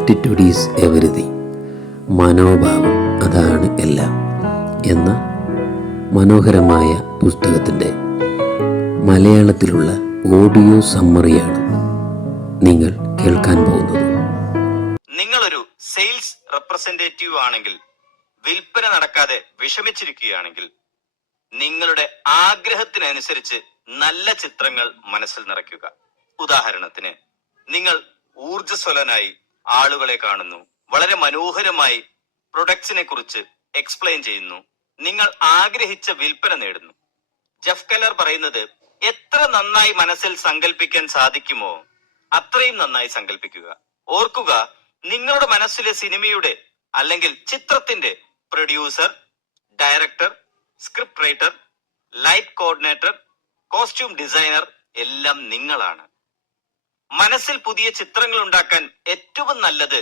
Attitude is everything, മനോഭാവം അതാണ് എല്ലാം എന്ന മനോഹരമായ പുസ്തകത്തിൻ്റെ മലയാളത്തിലുള്ള ഓഡിയോ സമ്മറിയാണ് നിങ്ങൾ കേൾക്കാൻ പോകുന്നത്. നിങ്ങളൊരു സെയിൽസ് റെപ്രസെന്റേറ്റീവ് ആണെങ്കിൽ, വിൽപ്പന നടക്കാതെ വിഷമിച്ചിരിക്കുകയാണെങ്കിൽ, നിങ്ങളുടെ ആഗ്രഹത്തിനനുസരിച്ച് നല്ല ചിത്രങ്ങൾ മനസ്സിൽ നിറയ്ക്കുക. ഉദാഹരണത്തിന്, നിങ്ങൾ ഊർജ്ജസ്വലനായി ആളുകളെ കാണുന്നു, വളരെ മനോഹരമായി പ്രൊഡക്ട്സിനെ കുറിച്ച് എക്സ്പ്ലെയിൻ ചെയ്യുന്നു, നിങ്ങൾ ആഗ്രഹിച്ച വിൽപ്പന നേടുന്നു. ജെഫ് കെല്ലർ പറയുന്നത്, എത്ര നന്നായി മനസ്സിൽ സങ്കല്പിക്കാൻ സാധിക്കുമോ അത്രയും നന്നായി സങ്കല്പിക്കുക. ഓർക്കുക, നിങ്ങളുടെ മനസ്സിലെ സിനിമയുടെ അല്ലെങ്കിൽ ചിത്രത്തിന്റെ producer, director, script writer, light coordinator, costume designer എല്ലാം നിങ്ങളാണ്. മനസ്സിൽ പുതിയ ചിത്രങ്ങൾ ഉണ്ടാക്കാൻ ഏറ്റവും നല്ലത്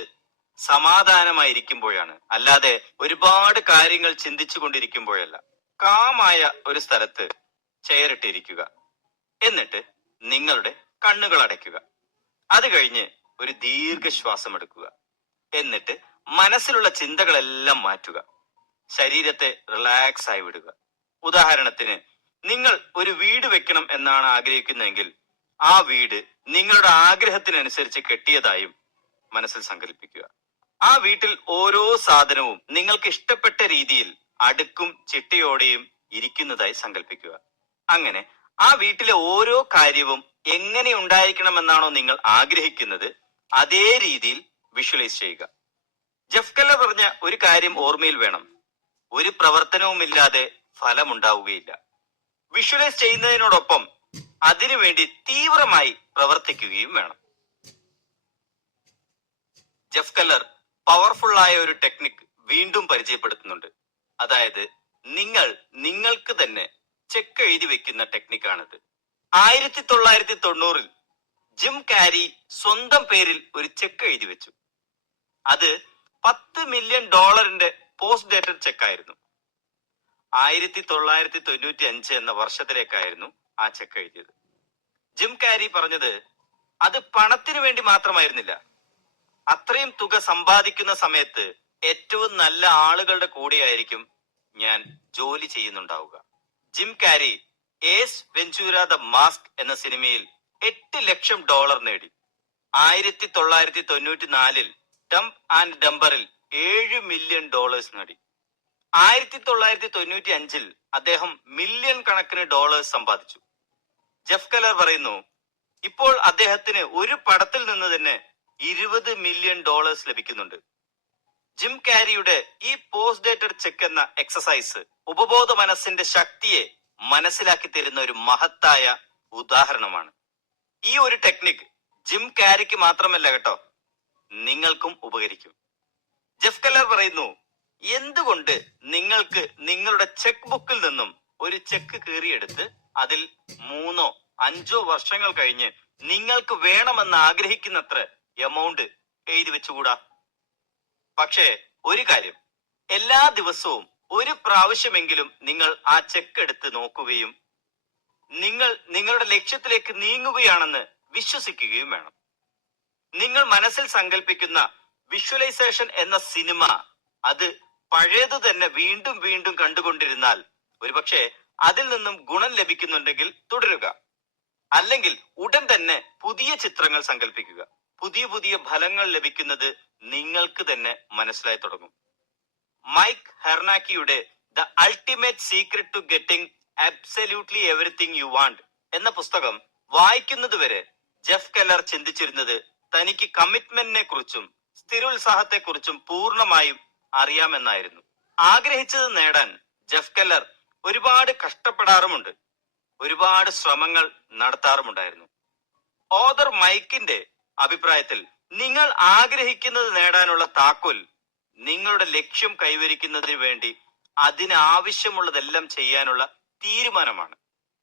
സമാധാനമായിരിക്കുമ്പോഴാണ്, അല്ലാതെ ഒരുപാട് കാര്യങ്ങൾ ചിന്തിച്ചു കൊണ്ടിരിക്കുമ്പോഴല്ല. കാമായ ഒരു സ്ഥലത്ത് ചെയറിട്ടിരിക്കുക, എന്നിട്ട് നിങ്ങളുടെ കണ്ണുകൾ അടയ്ക്കുക. അത് കഴിഞ്ഞ് ഒരു ദീർഘശ്വാസം എടുക്കുക. എന്നിട്ട് മനസ്സിലുള്ള ചിന്തകളെല്ലാം മാറ്റുക. ശരീരത്തെ റിലാക്സ് ആയി വിടുക. ഉദാഹരണത്തിന്, നിങ്ങൾ ഒരു വീട് വെക്കണം എന്നാണ് ആഗ്രഹിക്കുന്നതെങ്കിൽ ആ വീട് നിങ്ങളുടെ ആഗ്രഹത്തിനനുസരിച്ച് കെട്ടിയതായും മനസ്സിൽ സങ്കല്പിക്കുക. ആ വീട്ടിൽ ഓരോ സാധനവും നിങ്ങൾക്ക് ഇഷ്ടപ്പെട്ട രീതിയിൽ അടുക്കും ചിട്ടയോടെയും ഇരിക്കുന്നതായി സങ്കല്പിക്കുക. അങ്ങനെ ആ വീട്ടിലെ ഓരോ കാര്യവും എങ്ങനെ ഉണ്ടായിരിക്കണമെന്നാണോ നിങ്ങൾ ആഗ്രഹിക്കുന്നത് അതേ രീതിയിൽ വിഷ്വലൈസ് ചെയ്യുക. ജെഫ് കെല്ലർ പറഞ്ഞ ഒരു കാര്യം ഓർമ്മയിൽ വേണം: ഒരു പ്രവർത്തനവുമില്ലാതെ ഫലമുണ്ടാവുകയില്ല. വിഷ്വലൈസ് ചെയ്യുന്നതിനോടൊപ്പം അതിനുവേണ്ടി തീവ്രമായി പ്രവർത്തിക്കുകയും വേണം. ജെഫ് കെല്ലർ പവർഫുൾ ആയ ഒരു ടെക്നിക് വീണ്ടും പരിചയപ്പെടുത്തുന്നുണ്ട്. അതായത്, നിങ്ങൾക്ക് തന്നെ ചെക്ക് എഴുതി വെക്കുന്ന ടെക്നിക്കാണിത്. 1990 ജിം കാരി സ്വന്തം പേരിൽ ഒരു ചെക്ക് എഴുതി വെച്ചു. അത് $10 മില്യൺ പോസ്റ്റ് ഡേറ്റഡ് ചെക്കായിരുന്നു. 1995 എന്ന വർഷത്തിലേക്കായിരുന്നു ആ ചെക്ക് എഴുതിയത്. ജിം കാരി പറഞ്ഞത്, അത് പണത്തിനു വേണ്ടി മാത്രമായിരുന്നില്ല. അത്രയും തുക സമ്പാദിക്കുന്ന സമയത്ത് ഏറ്റവും നല്ല ആളുകളുടെ കൂടെയായിരിക്കും ഞാൻ ജോലി ചെയ്യുന്നുണ്ടാവുക. Jim Carrey Ace Ventura The Mask എന്ന സിനിമയിൽ $8 ലക്ഷം നേടി. 1994 ഡംപ് ആൻഡ് ഡംബറിൽ $7 മില്യൺ നേടി. 1995 അദ്ദേഹം മില്യൺ കണക്കിന് ഡോളേഴ്സ് സമ്പാദിച്ചു. ജെഫ് കെല്ലർ പറയുന്നു, ഇപ്പോൾ അദ്ദേഹത്തിന് ഒരു പടത്തിൽ നിന്ന് തന്നെ $20 മില്യൺ ലഭിക്കുന്നുണ്ട്. ജിം കാരിയുടെ ഈ പോസ്റ്റ് ഡേറ്റഡ് ചെക്ക് എന്ന എക്സസൈസ് ഉപബോധ മനസ്സിന്റെ ശക്തിയെ മനസ്സിലാക്കി തരുന്ന ഒരു മഹത്തായ ഉദാഹരണമാണ്. ഈ ഒരു ടെക്നിക് ജിം കാരിക്ക് മാത്രമല്ല കേട്ടോ, നിങ്ങൾക്കും ഉപകരിക്കും. ജെഫ് കെല്ലർ പറയുന്നു, എന്തുകൊണ്ട് നിങ്ങൾക്ക് നിങ്ങളുടെ ചെക്ക് ബുക്കിൽ നിന്നും ഒരു ചെക്ക് കീറിയെടുത്ത് അതിൽ 3-5 വർഷങ്ങൾ കഴിഞ്ഞ് നിങ്ങൾക്ക് വേണമെന്ന് ആഗ്രഹിക്കുന്നത്ര എമൗണ്ട് എഴുതി വെച്ചുകൂടാ? പക്ഷേ ഒരു കാര്യം, എല്ലാ ദിവസവും ഒരു പ്രാവശ്യമെങ്കിലും നിങ്ങൾ ആ ചെക്ക് എടുത്ത് നോക്കുകയും നിങ്ങളുടെ ലക്ഷ്യത്തിലേക്ക് നീങ്ങുകയാണെന്ന് വിശ്വസിക്കുകയും വേണം. നിങ്ങൾ മനസ്സിൽ സങ്കല്പിക്കുന്ന വിഷ്വലൈസേഷൻ എന്ന സിനിമ അത് പഴയത് തന്നെ വീണ്ടും വീണ്ടും കണ്ടുകൊണ്ടിരുന്നാൽ ഒരുപക്ഷെ അതിൽ നിന്നും ഗുണം ലഭിക്കുന്നുണ്ടെങ്കിൽ തുടരുക. അല്ലെങ്കിൽ ഉടൻ തന്നെ പുതിയ ചിത്രങ്ങൾ സങ്കല്പിക്കുക. പുതിയ പുതിയ ഫലങ്ങൾ ലഭിക്കുന്നത് നിങ്ങൾക്ക് തന്നെ മനസ്സിലായി തുടങ്ങും. മൈക്ക് ഹെർനാക്കിയുടെ the ultimate secret to getting absolutely everything you want എന്ന പുസ്തകം വായിക്കുന്നത് വരെ ജെഫ് കെല്ലർ ചിന്തിച്ചിരുന്നത് തനിക്ക് കമ്മിറ്റ്മെന്റിനെ കുറിച്ചും സ്ഥിരോത്സാഹത്തെ കുറിച്ചും പൂർണ്ണമായും അറിയാമെന്നായിരുന്നു. ആഗ്രഹിച്ചത് നേടാൻ ജെഫ് കെല്ലർ ഒരുപാട് കഷ്ടപ്പെടാറുമുണ്ട്, ഒരുപാട് ശ്രമങ്ങൾ നടത്താറുമുണ്ടായിരുന്നു. ഓതർ മൈക്കിന്റെ അഭിപ്രായത്തിൽ നിങ്ങൾ ആഗ്രഹിക്കുന്നത് നേടാനുള്ള താക്കോൽ നിങ്ങളുടെ ലക്ഷ്യം കൈവരിക്കുന്നതിന് വേണ്ടി അതിനാവശ്യമുള്ളതെല്ലാം ചെയ്യാനുള്ള തീരുമാനമാണ്.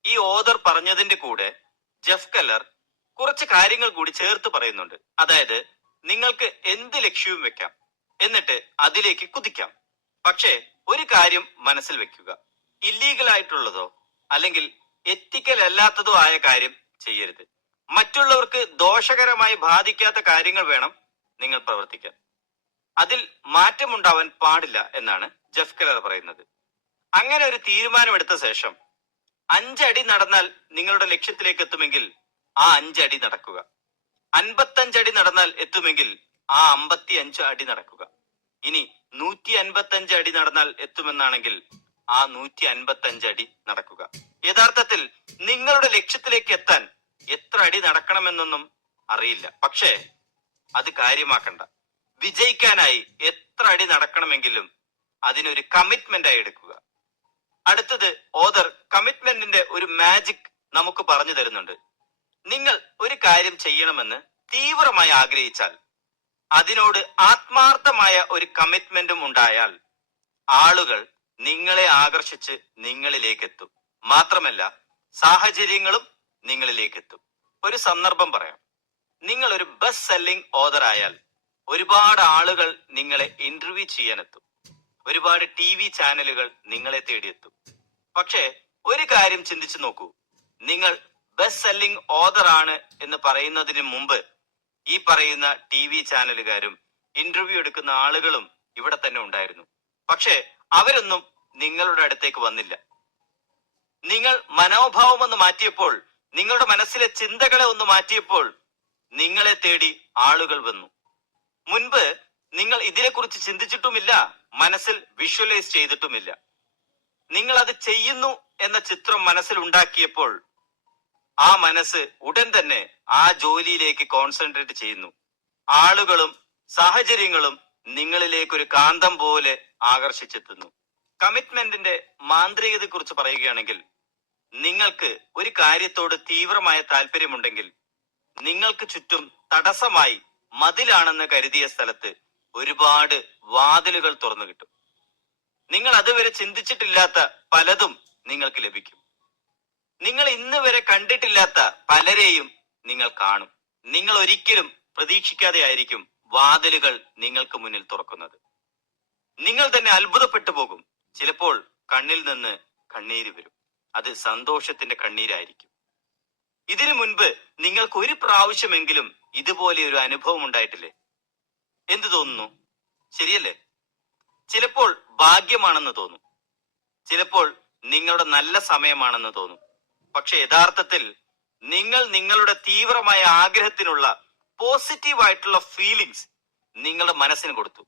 ഈ ഓതർ പറഞ്ഞതിന്റെ കൂടെ ജെഫ് കെല്ലർ കുറച്ച് കാര്യങ്ങൾ കൂടി ചേർത്ത് പറയുന്നുണ്ട്. അതായത്, നിങ്ങൾക്ക് എന്ത് ലക്ഷ്യവും വെക്കാം, എന്നിട്ട് അതിലേക്ക് കുതിക്കാം. പക്ഷേ ഒരു കാര്യം മനസ്സിൽ വെക്കുക: ഇല്ലീഗൽ ആയിട്ടുള്ളതോ അല്ലെങ്കിൽ എത്തിക്കൽ അല്ലാത്തതോ ആയ കാര്യം ചെയ്യരുത്. മറ്റുള്ളവർക്ക് ദോഷകരമായി ബാധിക്കാത്ത കാര്യങ്ങൾ വേണം നിങ്ങൾ പ്രവർത്തിക്കാൻ. അതിൽ മാറ്റമുണ്ടാവാൻ പാടില്ല എന്നാണ് ജെഫ് കെല്ലർ പറയുന്നത്. അങ്ങനെ ഒരു തീരുമാനമെടുത്ത ശേഷം 5 അടി നടന്നാൽ നിങ്ങളുടെ ലക്ഷ്യത്തിലേക്ക് എത്തുമെങ്കിൽ ആ 5 അടി നടക്കുക. 55 അടി നടന്നാൽ എത്തുമെങ്കിൽ ആ 55 അടി നടക്കുക. ഇനി 155 അടി നടന്നാൽ എത്തുമെന്നാണെങ്കിൽ ആ 155 അടി നടക്കുക. യഥാർത്ഥത്തിൽ നിങ്ങളുടെ ലക്ഷ്യത്തിലേക്ക് എത്താൻ എത്ര അടി നടക്കണമെന്നൊന്നും അറിയില്ല. പക്ഷേ അത് കാര്യമാക്കണ്ട. വിജയിക്കാനായി എത്ര അടി നടക്കണമെങ്കിലും അതിനൊരു കമ്മിറ്റ്മെന്റ് ആയി എടുക്കുക. അടുത്തത് ഓദർ കമ്മിറ്റ്മെന്റിന്റെ ഒരു മാജിക് നമുക്ക് പറഞ്ഞു തരുന്നുണ്ട്. നിങ്ങൾ ഒരു കാര്യം ചെയ്യണമെന്ന് തീവ്രമായി ആഗ്രഹിച്ചാൽ, അതിനോട് ആത്മാർത്ഥമായ ഒരു കമ്മിറ്റ്മെന്റും ഉണ്ടായാൽ, ആളുകൾ നിങ്ങളെ ആകർഷിച്ച് നിങ്ങളിലേക്ക് എത്തും. മാത്രമല്ല സാഹചര്യങ്ങളും നിങ്ങളിലേക്ക് എത്തും. ഒരു സന്ദർഭം പറയാം. നിങ്ങൾ ഒരു ബെസ്റ്റ് സെല്ലിംഗ് ഓദർ ആയാൽ ഒരുപാട് ആളുകൾ നിങ്ങളെ ഇന്റർവ്യൂ ചെയ്യാനെത്തും. ഒരുപാട് TV ചാനലുകൾ നിങ്ങളെ തേടിയെത്തും. പക്ഷേ ഒരു കാര്യം ചിന്തിച്ചു നോക്കൂ. നിങ്ങൾ ബെസ്റ്റ് സെല്ലിംഗ് ഓദർ ആണ് എന്ന് പറയുന്നതിന് മുമ്പ് ഈ പറയുന്ന TV ചാനലുകാരും ഇന്റർവ്യൂ എടുക്കുന്ന ആളുകളും ഇവിടെ തന്നെ ഉണ്ടായിരുന്നു. പക്ഷേ അവരൊന്നും നിങ്ങളുടെ അടുത്തേക്ക് വന്നില്ല. നിങ്ങൾ മനോഭാവം ഒന്ന് മാറ്റിയപ്പോൾ, നിങ്ങളുടെ മനസ്സിലെ ചിന്തകളെ ഒന്ന് മാറ്റിയപ്പോൾ നിങ്ങളെ തേടി ആളുകൾ വന്നു. മുൻപ് നിങ്ങൾ ഇതിനെക്കുറിച്ച് ചിന്തിച്ചിട്ടുമില്ല, മനസ്സിൽ വിഷ്വലൈസ് ചെയ്തിട്ടുമില്ല. നിങ്ങൾ അത് ചെയ്യുന്നു എന്ന ചിത്രം മനസ്സിൽ ഉണ്ടാക്കിയപ്പോൾ ആ മനസ്സ് ഉടൻ തന്നെ ആ ജോലിയിലേക്ക് കോൺസെൻട്രേറ്റ് ചെയ്യുന്നു. ആളുകളും സാഹചര്യങ്ങളും നിങ്ങളിലേക്ക് ഒരു കാന്തം പോലെ ആകർഷിച്ചെത്തുന്നു. കമ്മിറ്റ്മെന്റിന്റെ മാന്ത്രികതയെ കുറിച്ച് പറയുകയാണെങ്കിൽ, നിങ്ങൾക്ക് ഒരു കാര്യത്തോട് തീവ്രമായ താല്പര്യമുണ്ടെങ്കിൽ നിങ്ങൾക്ക് ചുറ്റും തടസ്സമായി മതിലാണെന്ന് കരുതിയ സ്ഥലത്ത് ഒരുപാട് വാതിലുകൾ തുറന്നു കിട്ടും. നിങ്ങൾ അതുവരെ ചിന്തിച്ചിട്ടില്ലാത്ത പലതും നിങ്ങൾക്ക് ലഭിക്കും. നിങ്ങൾ ഇന്ന് വരെ കണ്ടിട്ടില്ലാത്ത പലരെയും നിങ്ങൾ കാണും. നിങ്ങൾ ഒരിക്കലും പ്രതീക്ഷിക്കാതെ ആയിരിക്കും വാതിലുകൾ നിങ്ങൾക്ക് മുന്നിൽ തുറക്കുന്നത്. നിങ്ങൾ തന്നെ അത്ഭുതപ്പെട്ടു പോകും. ചിലപ്പോൾ കണ്ണിൽ നിന്ന് കണ്ണീര് വരും. അത് സന്തോഷത്തിന്റെ കണ്ണീരായിരിക്കും. ഇതിനു മുൻപ് നിങ്ങൾക്ക് ഒരു പ്രാവശ്യമെങ്കിലും ഇതുപോലെ ഒരു അനുഭവം ഉണ്ടായിട്ടില്ലേ? എന്തു തോന്നുന്നു? ശരിയല്ലേ? ചിലപ്പോൾ ഭാഗ്യമാണെന്ന് തോന്നും, ചിലപ്പോൾ നിങ്ങളുടെ നല്ല സമയമാണെന്ന് തോന്നും. പക്ഷെ യഥാർത്ഥത്തിൽ നിങ്ങൾ നിങ്ങളുടെ തീവ്രമായ ആഗ്രഹത്തിനുള്ള പോസിറ്റീവായിട്ടുള്ള ഫീലിങ്സ് നിങ്ങളുടെ മനസ്സിന് കൊടുത്തു.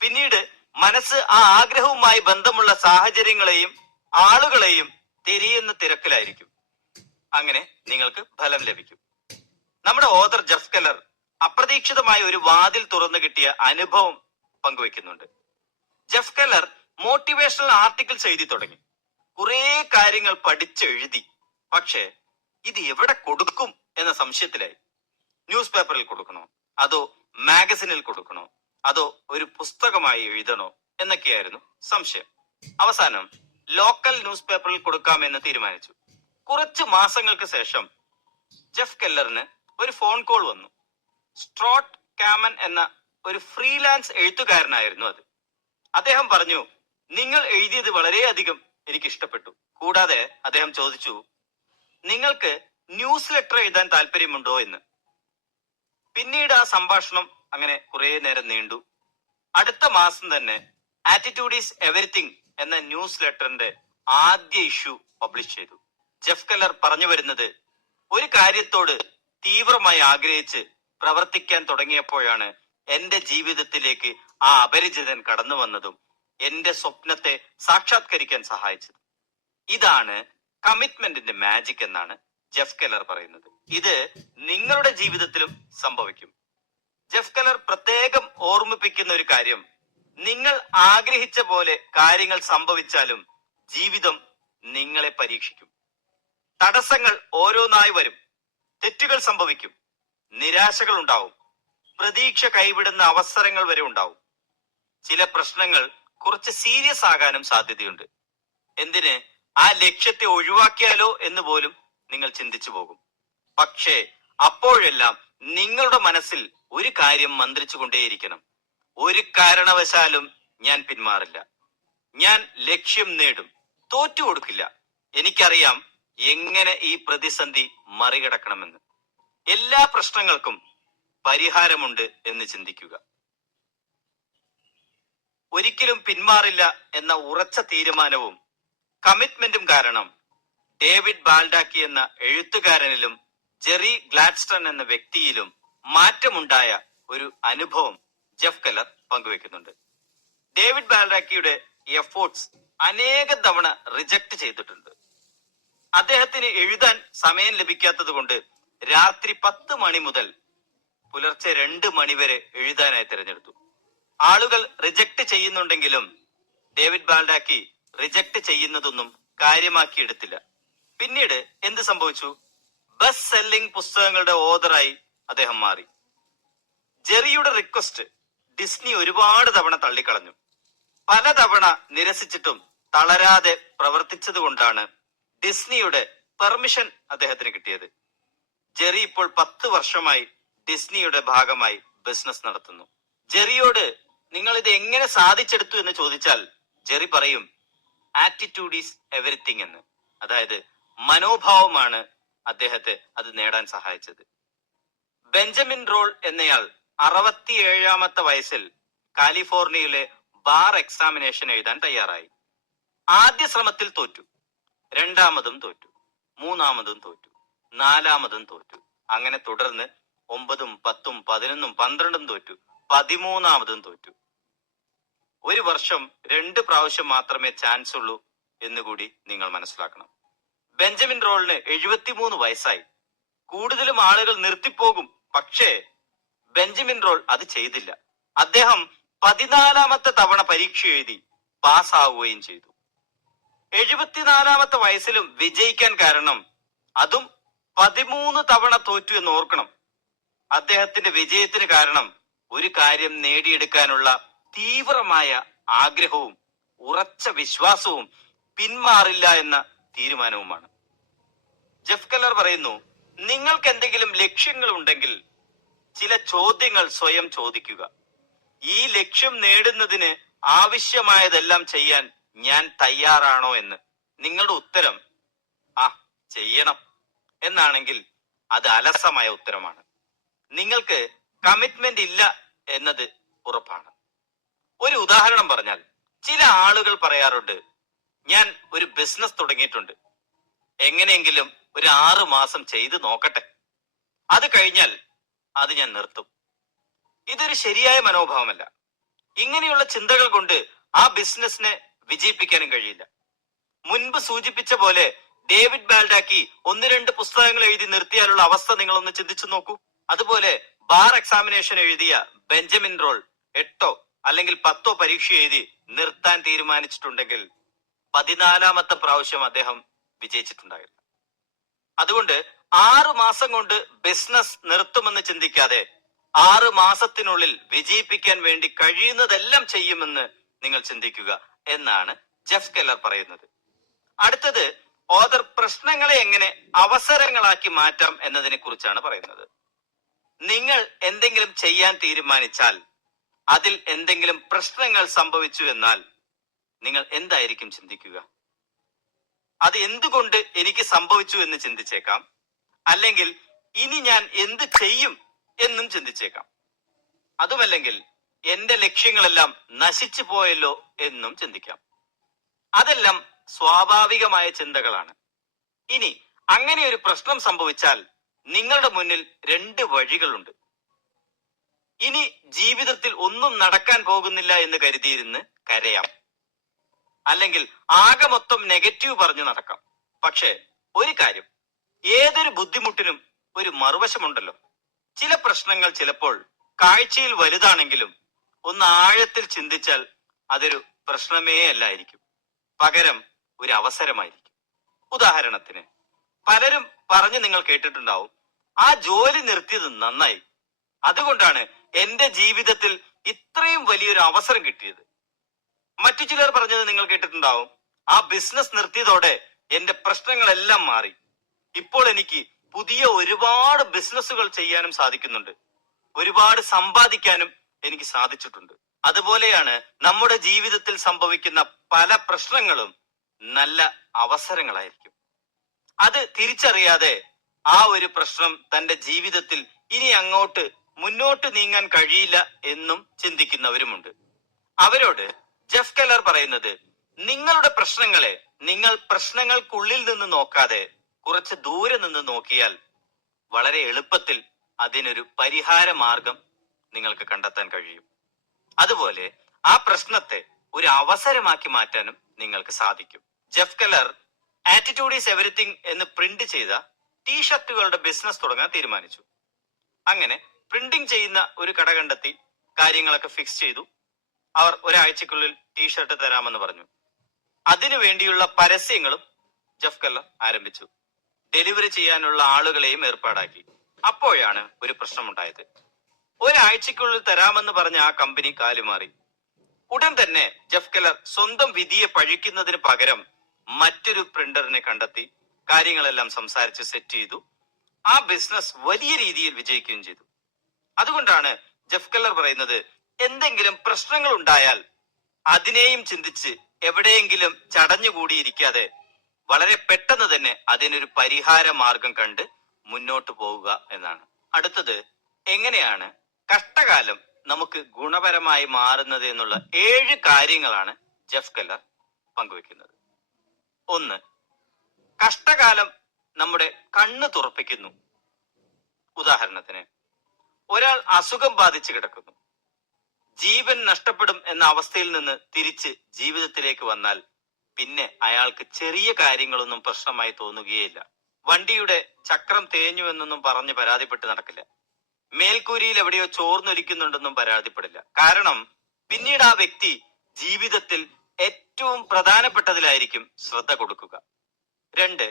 പിന്നീട് മനസ്സ് ആ ആഗ്രഹവുമായി ബന്ധമുള്ള സാഹചര്യങ്ങളെയും ആളുകളെയും തിരയുന്ന തിരക്കിലായിരിക്കും. അങ്ങനെ നിങ്ങൾക്ക് ഫലം ലഭിക്കും. നമ്മുടെ ഓദർ ജെഫ് കെല്ലർ അപ്രതീക്ഷിതമായ ഒരു വാതിൽ തുറന്നു കിട്ടിയ അനുഭവം പങ്കുവെക്കുന്നുണ്ട്. ജെഫ് കെല്ലർ മോട്ടിവേഷണൽ ആർട്ടിക്കിൾസ് എഴുതി തുടങ്ങി. കുറെ കാര്യങ്ങൾ പഠിച്ചെഴുതി. പക്ഷേ ഇത് എവിടെ കൊടുക്കും എന്ന സംശയത്തിലായി. ന്യൂസ് പേപ്പറിൽ കൊടുക്കണോ, അതോ മാഗസിനിൽ കൊടുക്കണോ, അതോ ഒരു പുസ്തകമായി എഴുതണോ എന്നൊക്കെയായിരുന്നു സംശയം. അവസാനം ലോക്കൽ ന്യൂസ് പേപ്പറിൽ കൊടുക്കാമെന്ന് തീരുമാനിച്ചു. കുറച്ച് മാസങ്ങൾക്ക് ശേഷം ജെഫ് കെല്ലറിന് ഒരു ഫോൺ കോൾ വന്നു. സ്ട്രോട്ട് കാമൻ എന്ന ഒരു ഫ്രീലാൻസ് എഴുത്തുകാരനായിരുന്നു അത്. അദ്ദേഹം പറഞ്ഞു, നിങ്ങൾ എഴുതിയത് വളരെയധികം എനിക്ക് ഇഷ്ടപ്പെട്ടു. കൂടാതെ അദ്ദേഹം ചോദിച്ചു, നിങ്ങൾക്ക് ന്യൂസ് ലെറ്റർ എഴുതാൻ താല്പര്യമുണ്ടോ എന്ന്. പിന്നീട് ആ സംഭാഷണം അങ്ങനെ കുറെ നേരം നീണ്ടു. അടുത്ത മാസം തന്നെ ആറ്റിറ്റ്യൂഡ് ഈസ് എവരിത്തിങ് എന്ന ന്യൂസ് ലെറ്ററിന്റെ ആദ്യ ഇഷ്യൂ പബ്ലിഷ് ചെയ്തു. ജെഫ് കെല്ലർ പറഞ്ഞു വരുന്നത്, ഒരു കാര്യത്തോട് തീവ്രമായി ആഗ്രഹിച്ച് പ്രവർത്തിക്കാൻ തുടങ്ങിയപ്പോഴാണ് എന്റെ ജീവിതത്തിലേക്ക് ആ അപരിചിതൻ കടന്നു വന്നതും എന്റെ സ്വപ്നത്തെ സാക്ഷാത്കരിക്കാൻ സഹായിച്ചത്. ഇതാണ് കമ്മിറ്റ്മെന്റിന്റെ മാജിക് എന്നാണ് ജെഫ് കെല്ലർ പറയുന്നത്. ഇത് നിങ്ങളുടെ ജീവിതത്തിലും സംഭവിക്കും. ജെഫ് കെല്ലർ പ്രത്യേകം ഓർമ്മിപ്പിക്കുന്ന ഒരു കാര്യം, നിങ്ങൾ ആഗ്രഹിച്ച പോലെ കാര്യങ്ങൾ സംഭവിച്ചാലും ജീവിതം നിങ്ങളെ പരീക്ഷിക്കും. തടസ്സങ്ങൾ ഓരോന്നായി വരും. തെറ്റുകൾ സംഭവിക്കും. നിരാശകൾ ഉണ്ടാവും. പ്രതീക്ഷ കൈവിടുന്ന അവസരങ്ങൾ വരെ ഉണ്ടാവും. ചില പ്രശ്നങ്ങൾ കുറച്ച് സീരിയസ് ആകാനും സാധ്യതയുണ്ട്. എന്തിന്, ആ ലക്ഷ്യത്തെ ഒഴിവാക്കിയാലോ എന്ന് പോലും നിങ്ങൾ ചിന്തിച്ചു പോകും. പക്ഷേ അപ്പോഴെല്ലാം നിങ്ങളുടെ മനസ്സിൽ ഒരു കാര്യം മന്ത്രിച്ചു കൊണ്ടേയിരിക്കണം. ഒരു കാരണവശാലും ഞാൻ പിന്മാറില്ല. ഞാൻ ലക്ഷ്യം നേടും. തോറ്റു കൊടുക്കില്ല. എനിക്കറിയാം എങ്ങനെ ഈ പ്രതിസന്ധി മറികടക്കണമെന്ന്. എല്ലാ പ്രശ്നങ്ങൾക്കും പരിഹാരമുണ്ട് എന്ന് ചിന്തിക്കുക. ഒരിക്കലും പിന്മാറില്ല എന്ന ഉറച്ച തീരുമാനവും കമ്മിറ്റ്മെന്റും കാരണം ഡേവിഡ് ബാൽഡാക്കി എന്ന എഴുത്തുകാരനിലും ജെറി ഗ്ലാഡ്സ്റ്റൺ എന്ന വ്യക്തിയിലും മാറ്റമുണ്ടായ ഒരു അനുഭവം ജെഫ് കെല്ലർ പങ്കുവെക്കുന്നുണ്ട്. ഡേവിഡ് ബാൽഡാക്കിയുടെ എഫോർട്സ് അനേകം തവണ റിജക്ട് ചെയ്തിട്ടുണ്ട്. അദ്ദേഹത്തിന് എഴുതാൻ സമയം ലഭിക്കാത്തത് കൊണ്ട് രാത്രി 10 മണി മുതൽ പുലർച്ചെ 2 മണി വരെ എഴുതാനായി തിരഞ്ഞെടുത്തു. ആളുകൾ റിജക്ട് ചെയ്യുന്നുണ്ടെങ്കിലും ഡേവിഡ് ബാൽഡാക്കി റിജക്ട് ചെയ്യുന്നതൊന്നും കാര്യമാക്കിയെടുത്തില്ല. പിന്നീട് എന്ത് സംഭവിച്ചു? ബെസ്റ്റ് സെല്ലിംഗ് പുസ്തകങ്ങളുടെ ഓഥറായി അദ്ദേഹം മാറി. ജെറിയുടെ റിക്വസ്റ്റ് ഡിസ്നി ഒരുപാട് തവണ തള്ളിക്കളഞ്ഞു. പലതവണ നിരസിച്ചിട്ടും തളരാതെ പ്രവർത്തിച്ചത് കൊണ്ടാണ് ഡിസ്നിയുടെ പെർമിഷൻ അദ്ദേഹത്തിന് കിട്ടിയത്. ജെറി ഇപ്പോൾ 10 വർഷമായി ഡിസ്നിയുടെ ഭാഗമായി ബിസിനസ് നടത്തുന്നു. ജെറിയോട് നിങ്ങൾ ഇത് എങ്ങനെ സാധിച്ചെടുത്തു എന്ന് ചോദിച്ചാൽ ജെറി പറയും, ആറ്റിറ്റ്യൂഡ് ഈസ് എവരിത്തിങ് എന്ന്. അതായത് മനോഭാവമാണ് അദ്ദേഹത്തെ അത് നേടാൻ സഹായിച്ചത്. ബെഞ്ചമിൻ റോൾ എന്നയാൾ 67-ാമത്തെ വയസ്സിൽ കാലിഫോർണിയയിലെ ബാർ എക്സാമിനേഷൻ എഴുതാൻ തയ്യാറായി. ആദ്യ ശ്രമത്തിൽ തോറ്റു, രണ്ടാമതും തോറ്റു, മൂന്നാമതും തോറ്റു, നാലാമതും തോറ്റു. അങ്ങനെ തുടർന്ന് 9, 10, 11, 12 തോറ്റു, 13-ാമതും തോറ്റു. ഒരു വർഷം 2 പ്രാവശ്യം മാത്രമേ ചാൻസ് ഉള്ളൂ എന്നുകൂടി നിങ്ങൾ മനസ്സിലാക്കണം. ബെഞ്ചമിൻ റോളിന് 73 വയസ്സായി. കൂടുതലും ആളുകൾ നിർത്തിപ്പോകും, പക്ഷേ ബെഞ്ചമിൻ റോൾ അത് ചെയ്തില്ല. അദ്ദേഹം 14-ാമത്തെ തവണ പരീക്ഷ എഴുതി പാസ്സാവുകയും ചെയ്തു. 74-ാമത്തെ വയസ്സിലും വിജയിക്കാൻ കാരണം അതും 13 തവണ തോറ്റു എന്ന് ഓർക്കണം. അദ്ദേഹത്തിന്റെ വിജയത്തിന് കാരണം ഒരു കാര്യം നേടിയെടുക്കാനുള്ള തീവ്രമായ ആഗ്രഹവും ഉറച്ച വിശ്വാസവും പിന്മാറില്ല എന്ന തീരുമാനവുമാണ്. ജെഫ് കെല്ലർ പറയുന്നു, നിങ്ങൾക്ക് എന്തെങ്കിലും ലക്ഷ്യങ്ങൾ ഉണ്ടെങ്കിൽ ചില ചോദ്യങ്ങൾ സ്വയം ചോദിക്കുക. ഈ ലക്ഷ്യം നേടുന്നതിന് ആവശ്യമായതെല്ലാം ചെയ്യാൻ ഞാൻ തയ്യാറാണോ എന്ന്. നിങ്ങളുടെ ഉത്തരം ചെയ്യണം എന്നാണെങ്കിൽ അത് അലസമായ ഉത്തരമാണ്. നിങ്ങൾക്ക് കമ്മിറ്റ്മെന്റ് ഇല്ല എന്നത് ഉറപ്പാണ്. ഒരു ഉദാഹരണം പറഞ്ഞാൽ, ചില ആളുകൾ പറയാറുണ്ട്, ഞാൻ ഒരു ബിസിനസ് തുടങ്ങിയിട്ടുണ്ട്, എങ്ങനെയെങ്കിലും ഒരു 6 മാസം ചെയ്ത് നോക്കട്ടെ, അത് കഴിഞ്ഞാൽ അത് ഞാൻ നിർത്തും. ഇതൊരു ശരിയായ മനോഭാവമല്ല. ഇങ്ങനെയുള്ള ചിന്തകൾ കൊണ്ട് ആ ബിസിനസിനെ വിജയിപ്പിക്കാനും കഴിയില്ല. മുൻപ് സൂചിപ്പിച്ച പോലെ ഡേവിഡ് ബാൽഡാക്കി 1-2 പുസ്തകങ്ങൾ എഴുതി നിർത്തിയാലുള്ള അവസ്ഥ നിങ്ങളൊന്ന് ചിന്തിച്ചു നോക്കൂ. അതുപോലെ ബാർ എക്സാമിനേഷൻ എഴുതിയ ബെഞ്ചമിൻ റോൾ 8 അല്ലെങ്കിൽ 10 പരീക്ഷ എഴുതി നിർത്താൻ തീരുമാനിച്ചിട്ടുണ്ടെങ്കിൽ 14-ാമത്തെ പ്രാവശ്യം അദ്ദേഹം വിജയിച്ചിട്ടുണ്ടാകില്ല. അതുകൊണ്ട് 6 മാസം കൊണ്ട് ബിസിനസ് നിർത്തുമെന്ന് ചിന്തിക്കാതെ 6 മാസത്തിനുള്ളിൽ വിജയിപ്പിക്കാൻ വേണ്ടി കഴിയുന്നതെല്ലാം ചെയ്യുമെന്ന് നിങ്ങൾ ചിന്തിക്കുക എന്നാണ് ജെഫ് കെല്ലർ പറയുന്നത്. അടുത്തത് ഓഥർ പ്രശ്നങ്ങളെ എങ്ങനെ അവസരങ്ങളാക്കി മാറ്റാം എന്നതിനെ കുറിച്ചാണ് പറയുന്നത്. നിങ്ങൾ എന്തെങ്കിലും ചെയ്യാൻ തീരുമാനിച്ചാൽ അതിൽ എന്തെങ്കിലും പ്രശ്നങ്ങൾ സംഭവിച്ചു എന്നാൽ നിങ്ങൾ എന്തായിരിക്കും ചിന്തിക്കുക? അത് എന്തുകൊണ്ട് എനിക്ക് സംഭവിച്ചു എന്ന് ചിന്തിച്ചേക്കാം, അല്ലെങ്കിൽ ഇനി ഞാൻ എന്ത് ചെയ്യും എന്നും ചിന്തിച്ചേക്കാം. അതുമല്ലെങ്കിൽ എന്റെ ലക്ഷ്യങ്ങളെല്ലാം നശിച്ചു പോയല്ലോ എന്നും ചിന്തിക്കാം. അതെല്ലാം സ്വാഭാവികമായ ചിന്തകളാണ്. ഇനി അങ്ങനെ ഒരു പ്രശ്നം സംഭവിച്ചാൽ നിങ്ങളുടെ മുന്നിൽ 2 വഴികളുണ്ട്. ഇനി ജീവിതത്തിൽ ഒന്നും നടക്കാൻ പോകുന്നില്ല എന്ന് കരുതിയിരുന്ന് കരയാം, അല്ലെങ്കിൽ ആകെ മൊത്തം നെഗറ്റീവ് പറഞ്ഞു നടക്കാം. പക്ഷേ ഒരു കാര്യം, ഏതൊരു ബുദ്ധിമുട്ടിനും ഒരു മറുവശമുണ്ടല്ലോ. ചില പ്രശ്നങ്ങൾ ചിലപ്പോൾ കാഴ്ചയിൽ വലുതാണെങ്കിലും ഒന്ന് ആഴത്തിൽ ചിന്തിച്ചാൽ അതൊരു പ്രശ്നമേ അല്ലായിരിക്കും, പകരം ഒരു അവസരമായിരിക്കും. ഉദാഹരണത്തിന്, പലരും പറഞ്ഞു നിങ്ങൾ കേട്ടിട്ടുണ്ടാവും, ആ ജോലി നിർത്തിയത് നന്നായി, അതുകൊണ്ടാണ് എന്റെ ജീവിതത്തിൽ ഇത്രയും വലിയൊരു അവസരം കിട്ടിയത്. മറ്റു ചിലർ പറഞ്ഞത് നിങ്ങൾ കേട്ടിട്ടുണ്ടാവും, ആ ബിസിനസ് നിർത്തിയതോടെ എന്റെ പ്രശ്നങ്ങളെല്ലാം മാറി, ഇപ്പോൾ എനിക്ക് പുതിയ ഒരുപാട് ബിസിനസ്സുകൾ ചെയ്യാനും സാധിക്കുന്നുണ്ട്, ഒരുപാട് സമ്പാദിക്കാനും എനിക്ക് സാധിച്ചിട്ടുണ്ട്. അതുപോലെയാണ് നമ്മുടെ ജീവിതത്തിൽ സംഭവിക്കുന്ന പല പ്രശ്നങ്ങളും നല്ല അവസരങ്ങളായിരിക്കും. അത് തിരിച്ചറിയാതെ ആ ഒരു പ്രശ്നം തന്റെ ജീവിതത്തിൽ ഇനി അങ്ങോട്ട് മുന്നോട്ട് നീങ്ങാൻ കഴിയില്ല എന്നും ചിന്തിക്കുന്നവരുമുണ്ട്. അവരോട് ജെഫ് കെല്ലർ പറയുന്നത്, നിങ്ങളുടെ പ്രശ്നങ്ങളെ നിങ്ങൾ പ്രശ്നങ്ങൾക്കുള്ളിൽ നിന്ന് നോക്കാതെ കുറച്ച് ദൂരെ നിന്ന് നോക്കിയാൽ വളരെ എളുപ്പത്തിൽ അതിനൊരു പരിഹാര മാർഗം നിങ്ങൾക്ക് കണ്ടെത്താൻ കഴിയും. അതുപോലെ ആ പ്രശ്നത്തെ ഒരു അവസരമാക്കി മാറ്റാനും നിങ്ങൾക്ക് സാധിക്കും. Jeff Keller attitude is everything എന്ന് പ്രിന്റ് ചെയ്ത ടീഷർട്ടുകളുടെ ബിസിനസ് തുടങ്ങാൻ തീരുമാനിച്ചു. അങ്ങനെ പ്രിന്റിംഗ് ചെയ്യുന്ന ഒരു കട കണ്ടെത്തി കാര്യങ്ങളൊക്കെ ഫിക്സ് ചെയ്തു. അവർ ഒരാഴ്ചക്കുള്ളിൽ ടീഷർട്ട് തരാമെന്ന് പറഞ്ഞു. അതിനു വേണ്ടിയുള്ള പരസ്യങ്ങളും ജെഫ് കെല്ലർ ആരംഭിച്ചു. ഡെലിവറി ചെയ്യാനുള്ള ആളുകളെയും ഏർപ്പാടാക്കി. അപ്പോഴാണ് ഒരു പ്രശ്നമുണ്ടായത്. ഒരാഴ്ചക്കുള്ളിൽ തരാമെന്ന് പറഞ്ഞ ആ കമ്പനി കാലുമാറി. ഉടൻ തന്നെ ജെഫ് കെല്ലർ സ്വന്തം വിധിയെ പഴിക്കുന്നതിന് പകരം മറ്റൊരു പ്രിന്ററിനെ കണ്ടെത്തി കാര്യങ്ങളെല്ലാം സംസാരിച്ച് സെറ്റ് ചെയ്തു. ആ ബിസിനസ് വലിയ രീതിയിൽ വിജയിക്കുകയും ചെയ്തു. അതുകൊണ്ടാണ് ജെഫ് കെല്ലർ പറയുന്നത്, എന്തെങ്കിലും പ്രശ്നങ്ങൾ ഉണ്ടായാൽ അതിനെയും ചിന്തിച്ച് എവിടെയെങ്കിലും ചടഞ്ഞുകൂടിയിരിക്കാതെ വളരെ പെട്ടെന്ന് തന്നെ അതിനൊരു പരിഹാര മാർഗം കണ്ട് മുന്നോട്ട് പോവുക എന്നാണ്. അടുത്തത്, എങ്ങനെയാണ് കഷ്ടകാലം നമുക്ക് ഗുണപരമായി മാറുന്നത് എന്നുള്ള 7 കാര്യങ്ങളാണ് ജെഫ് കെല്ലർ പങ്കുവെക്കുന്നത്. 1. കഷ്ടകാലം നമ്മുടെ കണ്ണ് തുറപ്പിക്കുന്നു. ഉദാഹരണത്തിന്, ഒരാൾ അസുഖം ബാധിച്ച് കിടക്കുന്നു. ജീവൻ നഷ്ടപ്പെടും എന്ന അവസ്ഥയിൽ നിന്ന് തിരിച്ച് ജീവിതത്തിലേക്ക് വന്നാൽ പിന്നെ അയാൾക്ക് ചെറിയ കാര്യങ്ങളൊന്നും പ്രശ്നമായി തോന്നുകയില്ല. വണ്ടിയുടെ ചക്രം തേഞ്ഞു എന്നൊന്നും പറഞ്ഞ് പരാതിപ്പെട്ട് നടക്കില്ല. മേൽക്കൂരിയിൽ എവിടെയോ ചോർന്നൊലിക്കുന്നുണ്ടെന്നും പരാതിപ്പെടില്ല. കാരണം പിന്നീട് ആ വ്യക്തി ജീവിതത്തിൽ ഏറ്റവും പ്രധാനപ്പെട്ടതിലായിരിക്കും ശ്രദ്ധ കൊടുക്കുക. 2.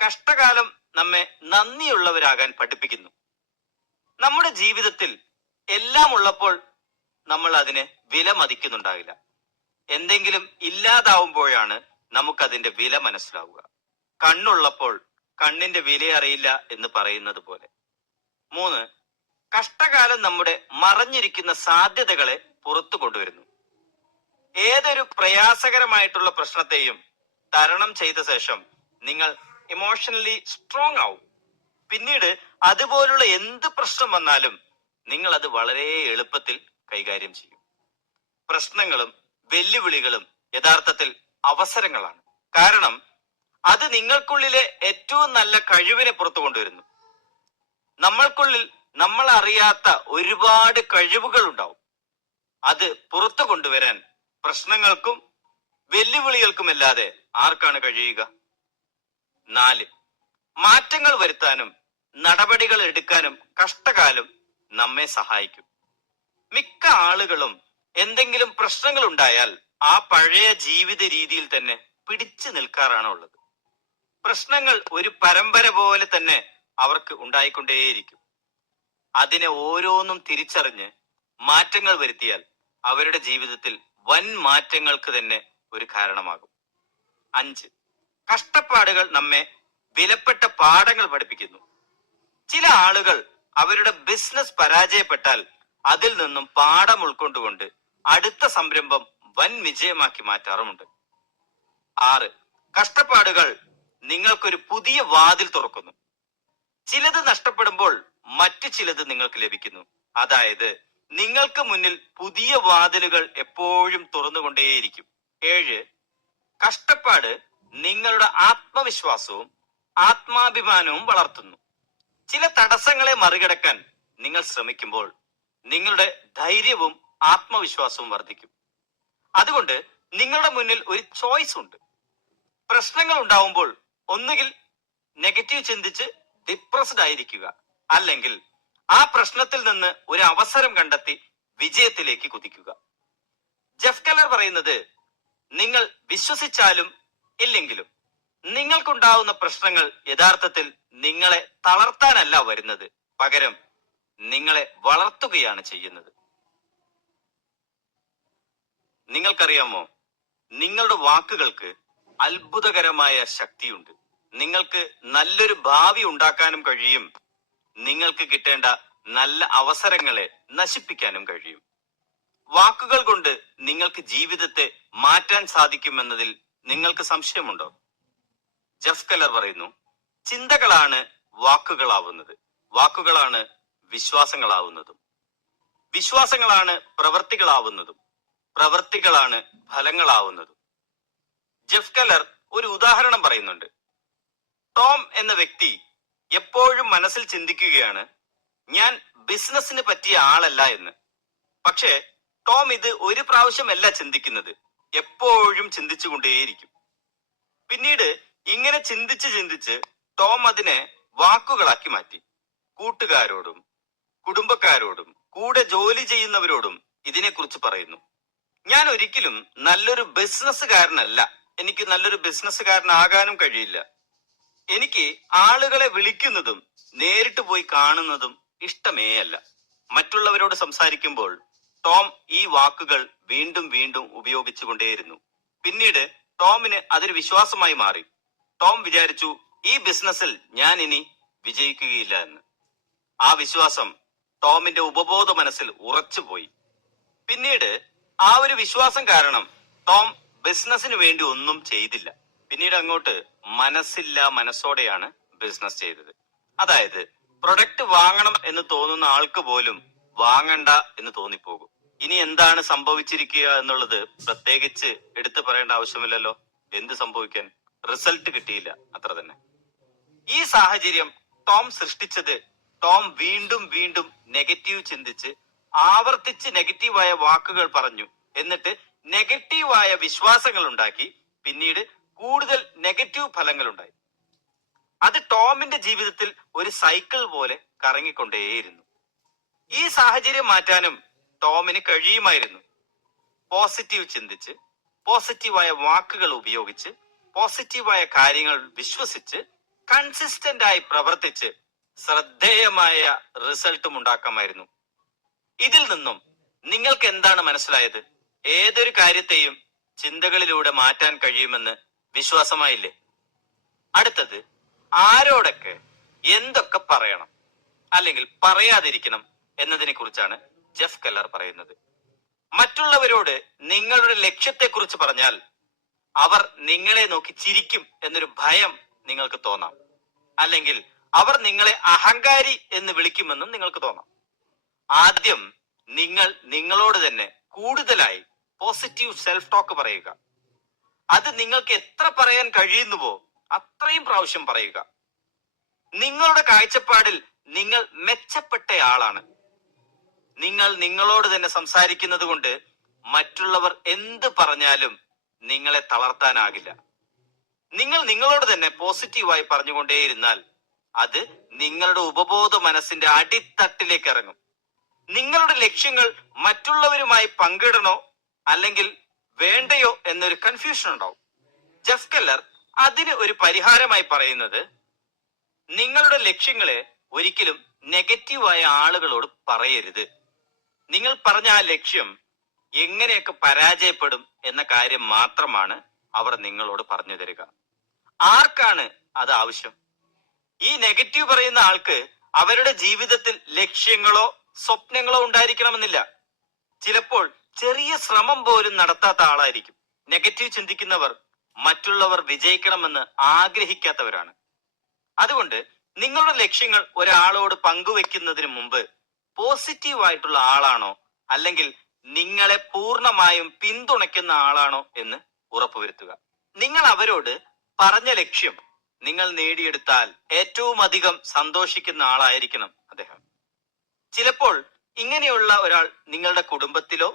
കഷ്ടകാലം നമ്മെ നന്ദിയുള്ളവരാകാൻ പഠിപ്പിക്കുന്നു. നമ്മുടെ ജീവിതത്തിൽ എല്ലാം ഉള്ളപ്പോൾ നമ്മൾ അതിനെ വില മതിക്കുന്നുണ്ടാവില്ല. എന്തെങ്കിലും ഇല്ലാതാവുമ്പോഴാണ് നമുക്കതിന്റെ വില മനസ്സിലാവുക. കണ്ണുള്ളപ്പോൾ കണ്ണിന്റെ വില അറിയില്ല എന്ന് പറയുന്നത് പോലെ. 3. കഷ്ടകാലം നമ്മുടെ മറഞ്ഞിരിക്കുന്ന സാധ്യതകളെ പുറത്തു കൊണ്ടുവരുന്നു. ഏതൊരു പ്രയാസകരമായിട്ടുള്ള പ്രശ്നത്തെയും തരണം ചെയ്ത ശേഷം നിങ്ങൾ ഇമോഷണലി സ്ട്രോങ് ആവും. പിന്നീട് അതുപോലുള്ള എന്ത് പ്രശ്നം വന്നാലും നിങ്ങൾ അത് വളരെ എളുപ്പത്തിൽ കൈകാര്യം ചെയ്യും. പ്രശ്നങ്ങളും വെല്ലുവിളികളും യഥാർത്ഥത്തിൽ അവസരങ്ങളാണ്. കാരണം അത് നിങ്ങൾക്കുള്ളിലെ ഏറ്റവും നല്ല കഴിവിനെ പുറത്തു കൊണ്ടുവരുന്നു. നമ്മൾക്കുള്ളിൽ നമ്മൾ അറിയാത്ത ഒരുപാട് കഴിവുകൾ ഉണ്ടാവും. അത് പുറത്തു കൊണ്ടുവരാൻ പ്രശ്നങ്ങൾക്കും വെല്ലുവിളികൾക്കുമല്ലാതെ ആർക്കാണ് കഴിയുക? 4. മാറ്റങ്ങൾ വരുത്താനും നടപടികൾ എടുക്കാനും കഷ്ടകാലം നമ്മെ സഹായിക്കും. മിക്ക ആളുകളും എന്തെങ്കിലും പ്രശ്നങ്ങൾ ഉണ്ടായാൽ ആ പഴയ ജീവിത രീതിയിൽ തന്നെ പിടിച്ചു നിൽക്കാറാണ് ഉള്ളത്. പ്രശ്നങ്ങൾ ഒരു പരമ്പര പോലെ തന്നെ അവർക്ക് ഉണ്ടായിക്കൊണ്ടേയിരിക്കും. അതിനെ ഓരോന്നും തിരിച്ചറിഞ്ഞ് മാറ്റങ്ങൾ വരുത്തിയാൽ അവരുടെ ജീവിതത്തിൽ വൻ മാറ്റങ്ങൾക്ക് തന്നെ ഒരു കാരണമാകും. 5. കഷ്ടപ്പാടുകൾ നമ്മെ വിലപ്പെട്ട പാഠങ്ങൾ പഠിപ്പിക്കുന്നു. ചില ആളുകൾ അവരുടെ ബിസിനസ് പരാജയപ്പെട്ടാൽ അതിൽ നിന്നും പാഠം ഉൾക്കൊണ്ടുകൊണ്ട് അടുത്ത സംരംഭം വൻ വിജയമാക്കി മാറ്റാറുമുണ്ട്. 6. കഷ്ടപ്പാടുകൾ നിങ്ങൾക്കൊരു പുതിയ വാതിൽ തുറക്കുന്നു. ചിലത് നഷ്ടപ്പെടുമ്പോൾ മറ്റു ചിലത് നിങ്ങൾക്ക് ലഭിക്കുന്നു. അതായത് നിങ്ങൾക്ക് മുന്നിൽ പുതിയ വാതിലുകൾ എപ്പോഴും തുറന്നുകൊണ്ടേയിരിക്കും. 7. കഷ്ടപ്പാട് നിങ്ങളുടെ ആത്മവിശ്വാസവും ആത്മാഭിമാനവും വളർത്തുന്നു. ചില തടസ്സങ്ങളെ മറികടക്കാൻ നിങ്ങൾ ശ്രമിക്കുമ്പോൾ നിങ്ങളുടെ ധൈര്യവും ആത്മവിശ്വാസവും വർദ്ധിക്കും. അതുകൊണ്ട് നിങ്ങളുടെ മുന്നിൽ ഒരു ചോയ്സ് ഉണ്ട്. പ്രശ്നങ്ങൾ ഉണ്ടാവുമ്പോൾ ഒന്നുകിൽ നെഗറ്റീവ് ചിന്തിച്ച് ഡിപ്രസ്ഡ് ആയിരിക്കുക, അല്ലെങ്കിൽ ആ പ്രശ്നത്തിൽ നിന്ന് ഒരു അവസരം കണ്ടെത്തി വിജയത്തിലേക്ക് കുതിക്കുക. ജെഫ് കെല്ലർ പറയുന്നത്, നിങ്ങൾ വിശ്വസിച്ചാലും ഇല്ലെങ്കിലും നിങ്ങൾക്കുണ്ടാവുന്ന പ്രശ്നങ്ങൾ യഥാർത്ഥത്തിൽ നിങ്ങളെ തളർത്താനല്ല വരുന്നത്, പകരം നിങ്ങളെ വളർത്തുകയാണ് ചെയ്യുന്നത്. നിങ്ങൾക്കറിയാമോ, നിങ്ങളുടെ വാക്കുകൾക്ക് അത്ഭുതകരമായ ശക്തിയുണ്ട്. നിങ്ങൾക്ക് നല്ലൊരു ഭാവി ഉണ്ടാക്കാനും കഴിയും. നിങ്ങൾക്ക് കിട്ടേണ്ട നല്ല അവസരങ്ങളെ നശിപ്പിക്കാനും കഴിയും. വാക്കുകൾ കൊണ്ട് നിങ്ങൾക്ക് ജീവിതത്തെ മാറ്റാൻ സാധിക്കുമെന്നതിൽ നിങ്ങൾക്ക് സംശയമുണ്ടോ? ജെഫ് കെല്ലർ പറയുന്നു, ചിന്തകളാണ് വാക്കുകളാവുന്നത്, വാക്കുകളാണ് വിശ്വാസങ്ങളാവുന്നതും. വിശ്വാസങ്ങളാണ് പ്രവൃത്തികളാവുന്നതും. പ്രവൃത്തികളാണ് ഫലങ്ങളാവുന്നതും. ജെഫ് കെല്ലർ ഒരു ഉദാഹരണം പറയുന്നുണ്ട്. ടോം എന്ന വ്യക്തി എപ്പോഴും മനസ്സിൽ ചിന്തിക്കുകയാണ്, ഞാൻ ബിസിനസ്സിന് പറ്റിയ ആളല്ല എന്ന്. പക്ഷേ ടോം ഇത് ഒരു പ്രാവശ്യമല്ല ചിന്തിക്കുന്നത്, എപ്പോഴും ചിന്തിച്ചുകൊണ്ടേയിരിക്കും. പിന്നീട് ഇങ്ങനെ ചിന്തിച്ച് ടോം അതിനെ വാക്കുകളാക്കി മാറ്റി. കൂട്ടുകാരോടും കുടുംബക്കാരോടും കൂടെ ജോലി ചെയ്യുന്നവരോടും ഇതിനെക്കുറിച്ച് പറയുന്നു. ഞാൻ ഒരിക്കലും നല്ലൊരു ബിസിനസ്സുകാരനല്ല, എനിക്ക് നല്ലൊരു ബിസിനസ്സുകാരനാകാനും കഴിയില്ല. എനിക്ക് ആളുകളെ വിളിക്കുന്നതും നേരിട്ട് പോയി കാണുന്നതും ഇഷ്ടമേ അല്ല. മറ്റുള്ളവരോട് സംസാരിക്കുമ്പോൾ ടോം ഈ വാക്കുകൾ വീണ്ടും വീണ്ടും ഉപയോഗിച്ചുകൊണ്ടേയിരുന്നു. പിന്നീട് ടോമിന് അതൊരു വിശ്വാസമായി മാറി. ടോം വിചാരിച്ചു, ഈ ബിസിനസ്സിൽ ഞാൻ ഇനി വിജയിക്കുകയില്ല എന്ന്. ആ വിശ്വാസം ടോമിന്റെ ഉപബോധ മനസ്സിൽ ഉറച്ചുപോയി. പിന്നീട് ആ ഒരു വിശ്വാസം കാരണം ടോം ബിസിനസ്സിന് വേണ്ടി ഒന്നും ചെയ്തില്ല. പിന്നീട് അങ്ങോട്ട് മനസ്സോടെയാണ് ബിസിനസ് ചെയ്തത്. അതായത് പ്രൊഡക്റ്റ് വാങ്ങണം എന്ന് തോന്നുന്ന ആൾക്ക് പോലും വാങ്ങണ്ട എന്ന് തോന്നിപ്പോകും. ഇനി എന്താണ് സംഭവിച്ചിരിക്കുക എന്നുള്ളത് പ്രത്യേകിച്ച് എടുത്തു പറയേണ്ട ആവശ്യമില്ലല്ലോ. എന്ത് സംഭവിക്കാൻ? റിസൾട്ട് കിട്ടിയില്ല, അത്ര തന്നെ. ഈ സാഹചര്യം ടോം സൃഷ്ടിച്ചത് ടോം വീണ്ടും വീണ്ടും നെഗറ്റീവ് ചിന്തിച്ച് ആവർത്തിച്ച് നെഗറ്റീവായ വാക്കുകൾ പറഞ്ഞു, എന്നിട്ട് നെഗറ്റീവായ വിശ്വാസങ്ങൾ ഉണ്ടാക്കി. പിന്നീട് കൂടുതൽ നെഗറ്റീവ് ഫലങ്ങൾ ഉണ്ടായി. അത് ടോമിന്റെ ജീവിതത്തിൽ ഒരു സൈക്കിൾ പോലെ കറങ്ങിക്കൊണ്ടേയിരുന്നു. ഈ സാഹചര്യം മാറ്റാനും ടോമിന് കഴിയുമായിരുന്നു. പോസിറ്റീവ് ചിന്തിച്ച്, പോസിറ്റീവായ വാക്കുകൾ ഉപയോഗിച്ച്, പോസിറ്റീവായ കാര്യങ്ങൾ വിശ്വസിച്ച്, കൺസിസ്റ്റന്റ് ആയി പ്രവർത്തിച്ച് ശ്രദ്ധേയമായ റിസൾട്ടും ഉണ്ടാക്കാമായിരുന്നു. ഇതിൽ നിന്നും നിങ്ങൾക്ക് എന്താണ് മനസ്സിലായത്? ഏതൊരു കാര്യത്തെയും ചിന്തകളിലൂടെ മാറ്റാൻ കഴിയുമെന്ന് വിശ്വാസമായില്ലേ? അടുത്തത്, ആരോടൊക്കെ എന്തൊക്കെ പറയണം അല്ലെങ്കിൽ പറയാതിരിക്കണം എന്നതിനെ കുറിച്ചാണ് ജെഫ് കെല്ലർ പറയുന്നത്. മറ്റുള്ളവരോട് നിങ്ങളുടെ ലക്ഷ്യത്തെക്കുറിച്ച് പറഞ്ഞാൽ അവർ നിങ്ങളെ നോക്കി ചിരിക്കും എന്നൊരു ഭയം നിങ്ങൾക്ക് തോന്നാം. അല്ലെങ്കിൽ അവർ നിങ്ങളെ അഹങ്കാരി എന്ന് വിളിക്കുമെന്നും നിങ്ങൾക്ക് തോന്നാം. ആദ്യം നിങ്ങൾ നിങ്ങളോട് തന്നെ കൂടുതലായി പോസിറ്റീവ് സെൽഫ് ടോക്ക് പറയുക. അത് നിങ്ങൾക്ക് എത്ര പറയാൻ കഴിയുന്നുവോ അത്രയും പ്രാവശ്യം പറയുക. നിങ്ങളുടെ കാഴ്ചപ്പാടിൽ നിങ്ങൾ മെച്ചപ്പെട്ടയാളാണ്. നിങ്ങൾ നിങ്ങളോട് തന്നെ സംസാരിക്കുന്നത് കൊണ്ട് മറ്റുള്ളവർ എന്ത് പറഞ്ഞാലും നിങ്ങളെ തളർത്താനാകില്ല. നിങ്ങൾ നിങ്ങളോട് തന്നെ പോസിറ്റീവായി പറഞ്ഞുകൊണ്ടേയിരുന്നാൽ അത് നിങ്ങളുടെ ഉപബോധ മനസ്സിന്റെ അടിത്തട്ടിലേക്ക് ഇറങ്ങും. നിങ്ങളുടെ ലക്ഷ്യങ്ങൾ മറ്റുള്ളവരുമായി പങ്കിടണോ അല്ലെങ്കിൽ വേണ്ടയോ എന്നൊരു കൺഫ്യൂഷൻ ഉണ്ടാവും. ജെഫ് കെല്ലർ അതിന് ഒരു പരിഹാരമായി പറയുന്നത്, നിങ്ങളുടെ ലക്ഷ്യങ്ങളെ ഒരിക്കലും നെഗറ്റീവായ ആളുകളോട് പറയരുത്. നിങ്ങൾ പറഞ്ഞ ആ ലക്ഷ്യം എങ്ങനെയൊക്കെ പരാജയപ്പെടും എന്ന കാര്യം മാത്രമാണ് അവർ നിങ്ങളോട് പറഞ്ഞു തരിക. ആർക്കാണ് അത് ആവശ്യം? ഈ നെഗറ്റീവ് പറയുന്ന ആൾക്ക് അവരുടെ ജീവിതത്തിൽ ലക്ഷ്യങ്ങളോ സ്വപ്നങ്ങളോ ഉണ്ടായിരിക്കണമെന്നില്ല. ചിലപ്പോൾ ചെറിയ ശ്രമം പോലും നടത്താത്ത ആളായിരിക്കും. നെഗറ്റീവ് ചിന്തിക്കുന്നവർ മറ്റുള്ളവർ വിജയിക്കണമെന്ന് ആഗ്രഹിക്കാത്തവരാണ്. അതുകൊണ്ട് നിങ്ങളുടെ ലക്ഷ്യങ്ങൾ ഒരാളോട് പങ്കുവെക്കുന്നതിന് മുമ്പ് പോസിറ്റീവ് ആയിട്ടുള്ള ആളാണോ അല്ലെങ്കിൽ നിങ്ങളെ പൂർണ്ണമായും പിന്തുണയ്ക്കുന്ന ആളാണോ എന്ന് ഉറപ്പുവരുത്തുക. നിങ്ങൾ അവരോട് പറഞ്ഞ ലക്ഷ്യം നിങ്ങൾ നേടിയെടുത്താൽ ഏറ്റവും അധികം സന്തോഷിക്കുന്ന ആളായിരിക്കണം അദ്ദേഹം. ചിലപ്പോൾ ഇങ്ങനെയുള്ള ഒരാൾ നിങ്ങളുടെ കുടുംബത്തിലോ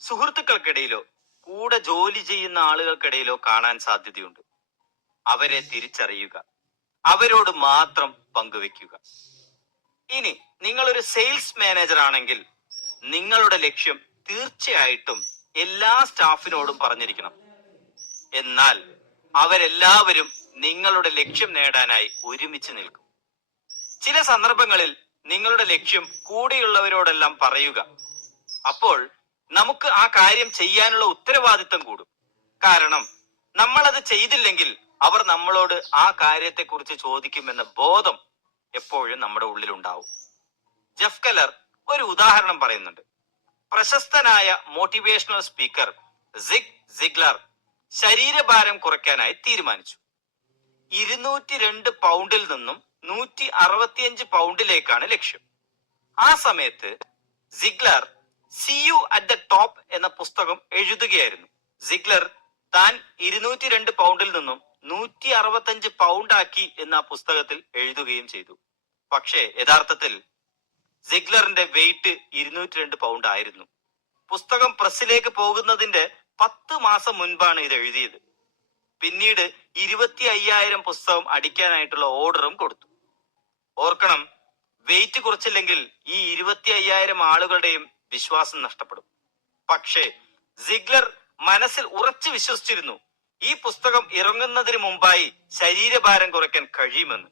സുഹൃത്തുക്കൾക്കിടയിലോ കൂടെ ജോലി ചെയ്യുന്ന ആളുകൾക്കിടയിലോ കാണാൻ സാധ്യതയുണ്ട്. അവരെ തിരിച്ചറിയുക, അവരോട് മാത്രം പങ്കുവെക്കുക. ഇനി നിങ്ങളൊരു സെയിൽസ് മാനേജർ ആണെങ്കിൽ നിങ്ങളുടെ ലക്ഷ്യം തീർച്ചയായിട്ടും എല്ലാ സ്റ്റാഫിനോടും പറഞ്ഞിരിക്കണം. എന്നാൽ അവരെല്ലാവരും നിങ്ങളുടെ ലക്ഷ്യം നേടാനായി ഒരുമിച്ച് നിൽക്കും. ചില സന്ദർഭങ്ങളിൽ നിങ്ങളുടെ ലക്ഷ്യം കൂടെയുള്ളവരോടെല്ലാം പറയുക. അപ്പോൾ നമുക്ക് ആ കാര്യം ചെയ്യാനുള്ള ഉത്തരവാദിത്തം കൂടും. കാരണം നമ്മൾ അത് ചെയ്തില്ലെങ്കിൽ അവർ നമ്മളോട് ആ കാര്യത്തെക്കുറിച്ച് ചോദിക്കുമെന്ന ബോധം എപ്പോഴും നമ്മുടെ ഉള്ളിലുണ്ടാവും. ജെഫ് കെല്ലർ ഒരു ഉദാഹരണം പറയുന്നുണ്ട്. പ്രശസ്തനായ മോട്ടിവേഷണൽ സ്പീക്കർ സിഗ് സിഗ്ലർ ശരീരഭാരം കുറയ്ക്കാനായി തീരുമാനിച്ചു. 202 പൗണ്ടിൽ നിന്നും 165 പൗണ്ടിലേക്കാണ് ലക്ഷ്യം. ആ സമയത്ത് Ziglar see you at the top എന്ന പുസ്തകം എഴുതുകയായിരുന്നു. സിഗ്ലർ താൻ 202 പൗണ്ടിൽ നിന്നും 165 പൗണ്ട് ആക്കി എന്ന ആ പുസ്തകത്തിൽ എഴുതുകയും ചെയ്തു. പക്ഷേ യഥാർത്ഥത്തിൽ സിഗ്ലറിന്റെ വെയിറ്റ് 202 പൗണ്ട് ആയിരുന്നു. പുസ്തകം പ്രസ്സിലേക്ക് പോകുന്നതിന്റെ 10 മാസം മുൻപാണ് ഇത് എഴുതിയത്. പിന്നീട് 25,000 പുസ്തകം അടിക്കാനായിട്ടുള്ള ഓർഡറും കൊടുത്തു. ഓർക്കണം, വെയിറ്റ് കുറച്ചില്ലെങ്കിൽ ഈ 25,000 ആളുകളുടെയും വിശ്വാസം നഷ്ടപ്പെടും. പക്ഷേ സിഗ്ലർ മനസ്സിൽ ഉറച്ചു വിശ്വസിച്ചിരുന്നു ഈ പുസ്തകം ഇറങ്ങുന്നതിന് മുമ്പായി ശരീരഭാരം കുറയ്ക്കാൻ കഴിയുമെന്ന്.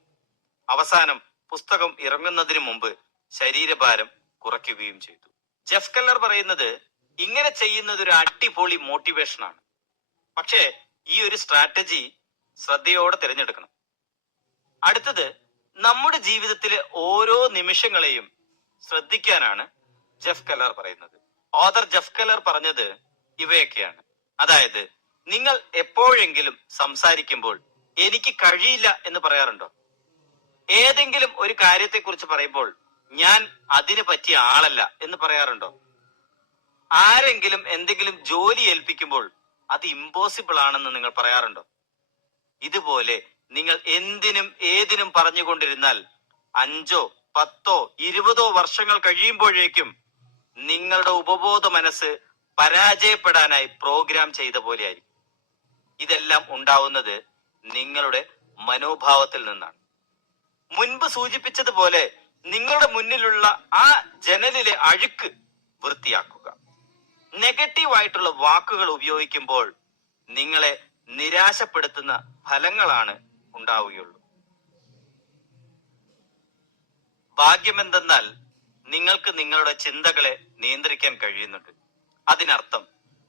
അവസാനം പുസ്തകം ഇറങ്ങുന്നതിന് മുമ്പ് ശരീരഭാരം കുറയ്ക്കുകയും ചെയ്തു. ജെഫ് കെല്ലർ പറയുന്നത് ഇങ്ങനെ ചെയ്യുന്നത് ഒരു അടിപൊളി മോട്ടിവേഷനാണ്. പക്ഷേ ഈ ഒരു സ്ട്രാറ്റജി ശ്രദ്ധയോടെ തിരഞ്ഞെടുക്കണം. അടുത്തത്, നമ്മുടെ ജീവിതത്തിലെ ഓരോ നിമിഷങ്ങളെയും ശ്രദ്ധിക്കാനാണ് ജെഫ് കെല്ലർ പറയുന്നത്. ഓഥർ ജെഫ് കെല്ലർ പറഞ്ഞത് ഇവയൊക്കെയാണ്. അതായത്, നിങ്ങൾ എപ്പോഴെങ്കിലും സംസാരിക്കുമ്പോൾ എനിക്ക് കഴിയില്ല എന്ന് പറയാറുണ്ടോ? ഏതെങ്കിലും ഒരു കാര്യത്തെക്കുറിച്ച് പറയുമ്പോൾ ഞാൻ അതിന് പറ്റിയ ആളല്ല എന്ന് പറയാറുണ്ടോ? ആരെങ്കിലും എന്തെങ്കിലും ജോലി ഏൽപ്പിക്കുമ്പോൾ അത് ഇമ്പോസിബിൾ ആണെന്ന് നിങ്ങൾ പറയാറുണ്ടോ? ഇതുപോലെ നിങ്ങൾ എന്തിനും ഏതിനും പറഞ്ഞുകൊണ്ടിരുന്നാൽ 5, 10, 20 വർഷങ്ങൾ കഴിയുമ്പോഴേക്കും നിങ്ങളുടെ ഉപബോധ മനസ്സ് പരാജയപ്പെടാനായി പ്രോഗ്രാം ചെയ്ത പോലെയായിരിക്കും. ഇതെല്ലാം ഉണ്ടാവുന്നത് നിങ്ങളുടെ മനോഭാവത്തിൽ നിന്നാണ്. മുൻപ് സൂചിപ്പിച്ചതുപോലെ നിങ്ങളുടെ മുന്നിലുള്ള ആ ജനലിലെ അഴുക്ക് വൃത്തിയാക്കുക. നെഗറ്റീവായിട്ടുള്ള വാക്കുകൾ ഉപയോഗിക്കുമ്പോൾ നിങ്ങളെ നിരാശപ്പെടുത്തുന്ന ഫലങ്ങളാണ് ഉണ്ടാവുകയുള്ളൂ. ഭാഗ്യമെന്തെന്നാൽ നിങ്ങൾക്ക് നിങ്ങളുടെ ചിന്തകളെ നിയന്ത്രിക്കാൻ കഴിയുന്നുണ്ട്. അതിനർത്ഥം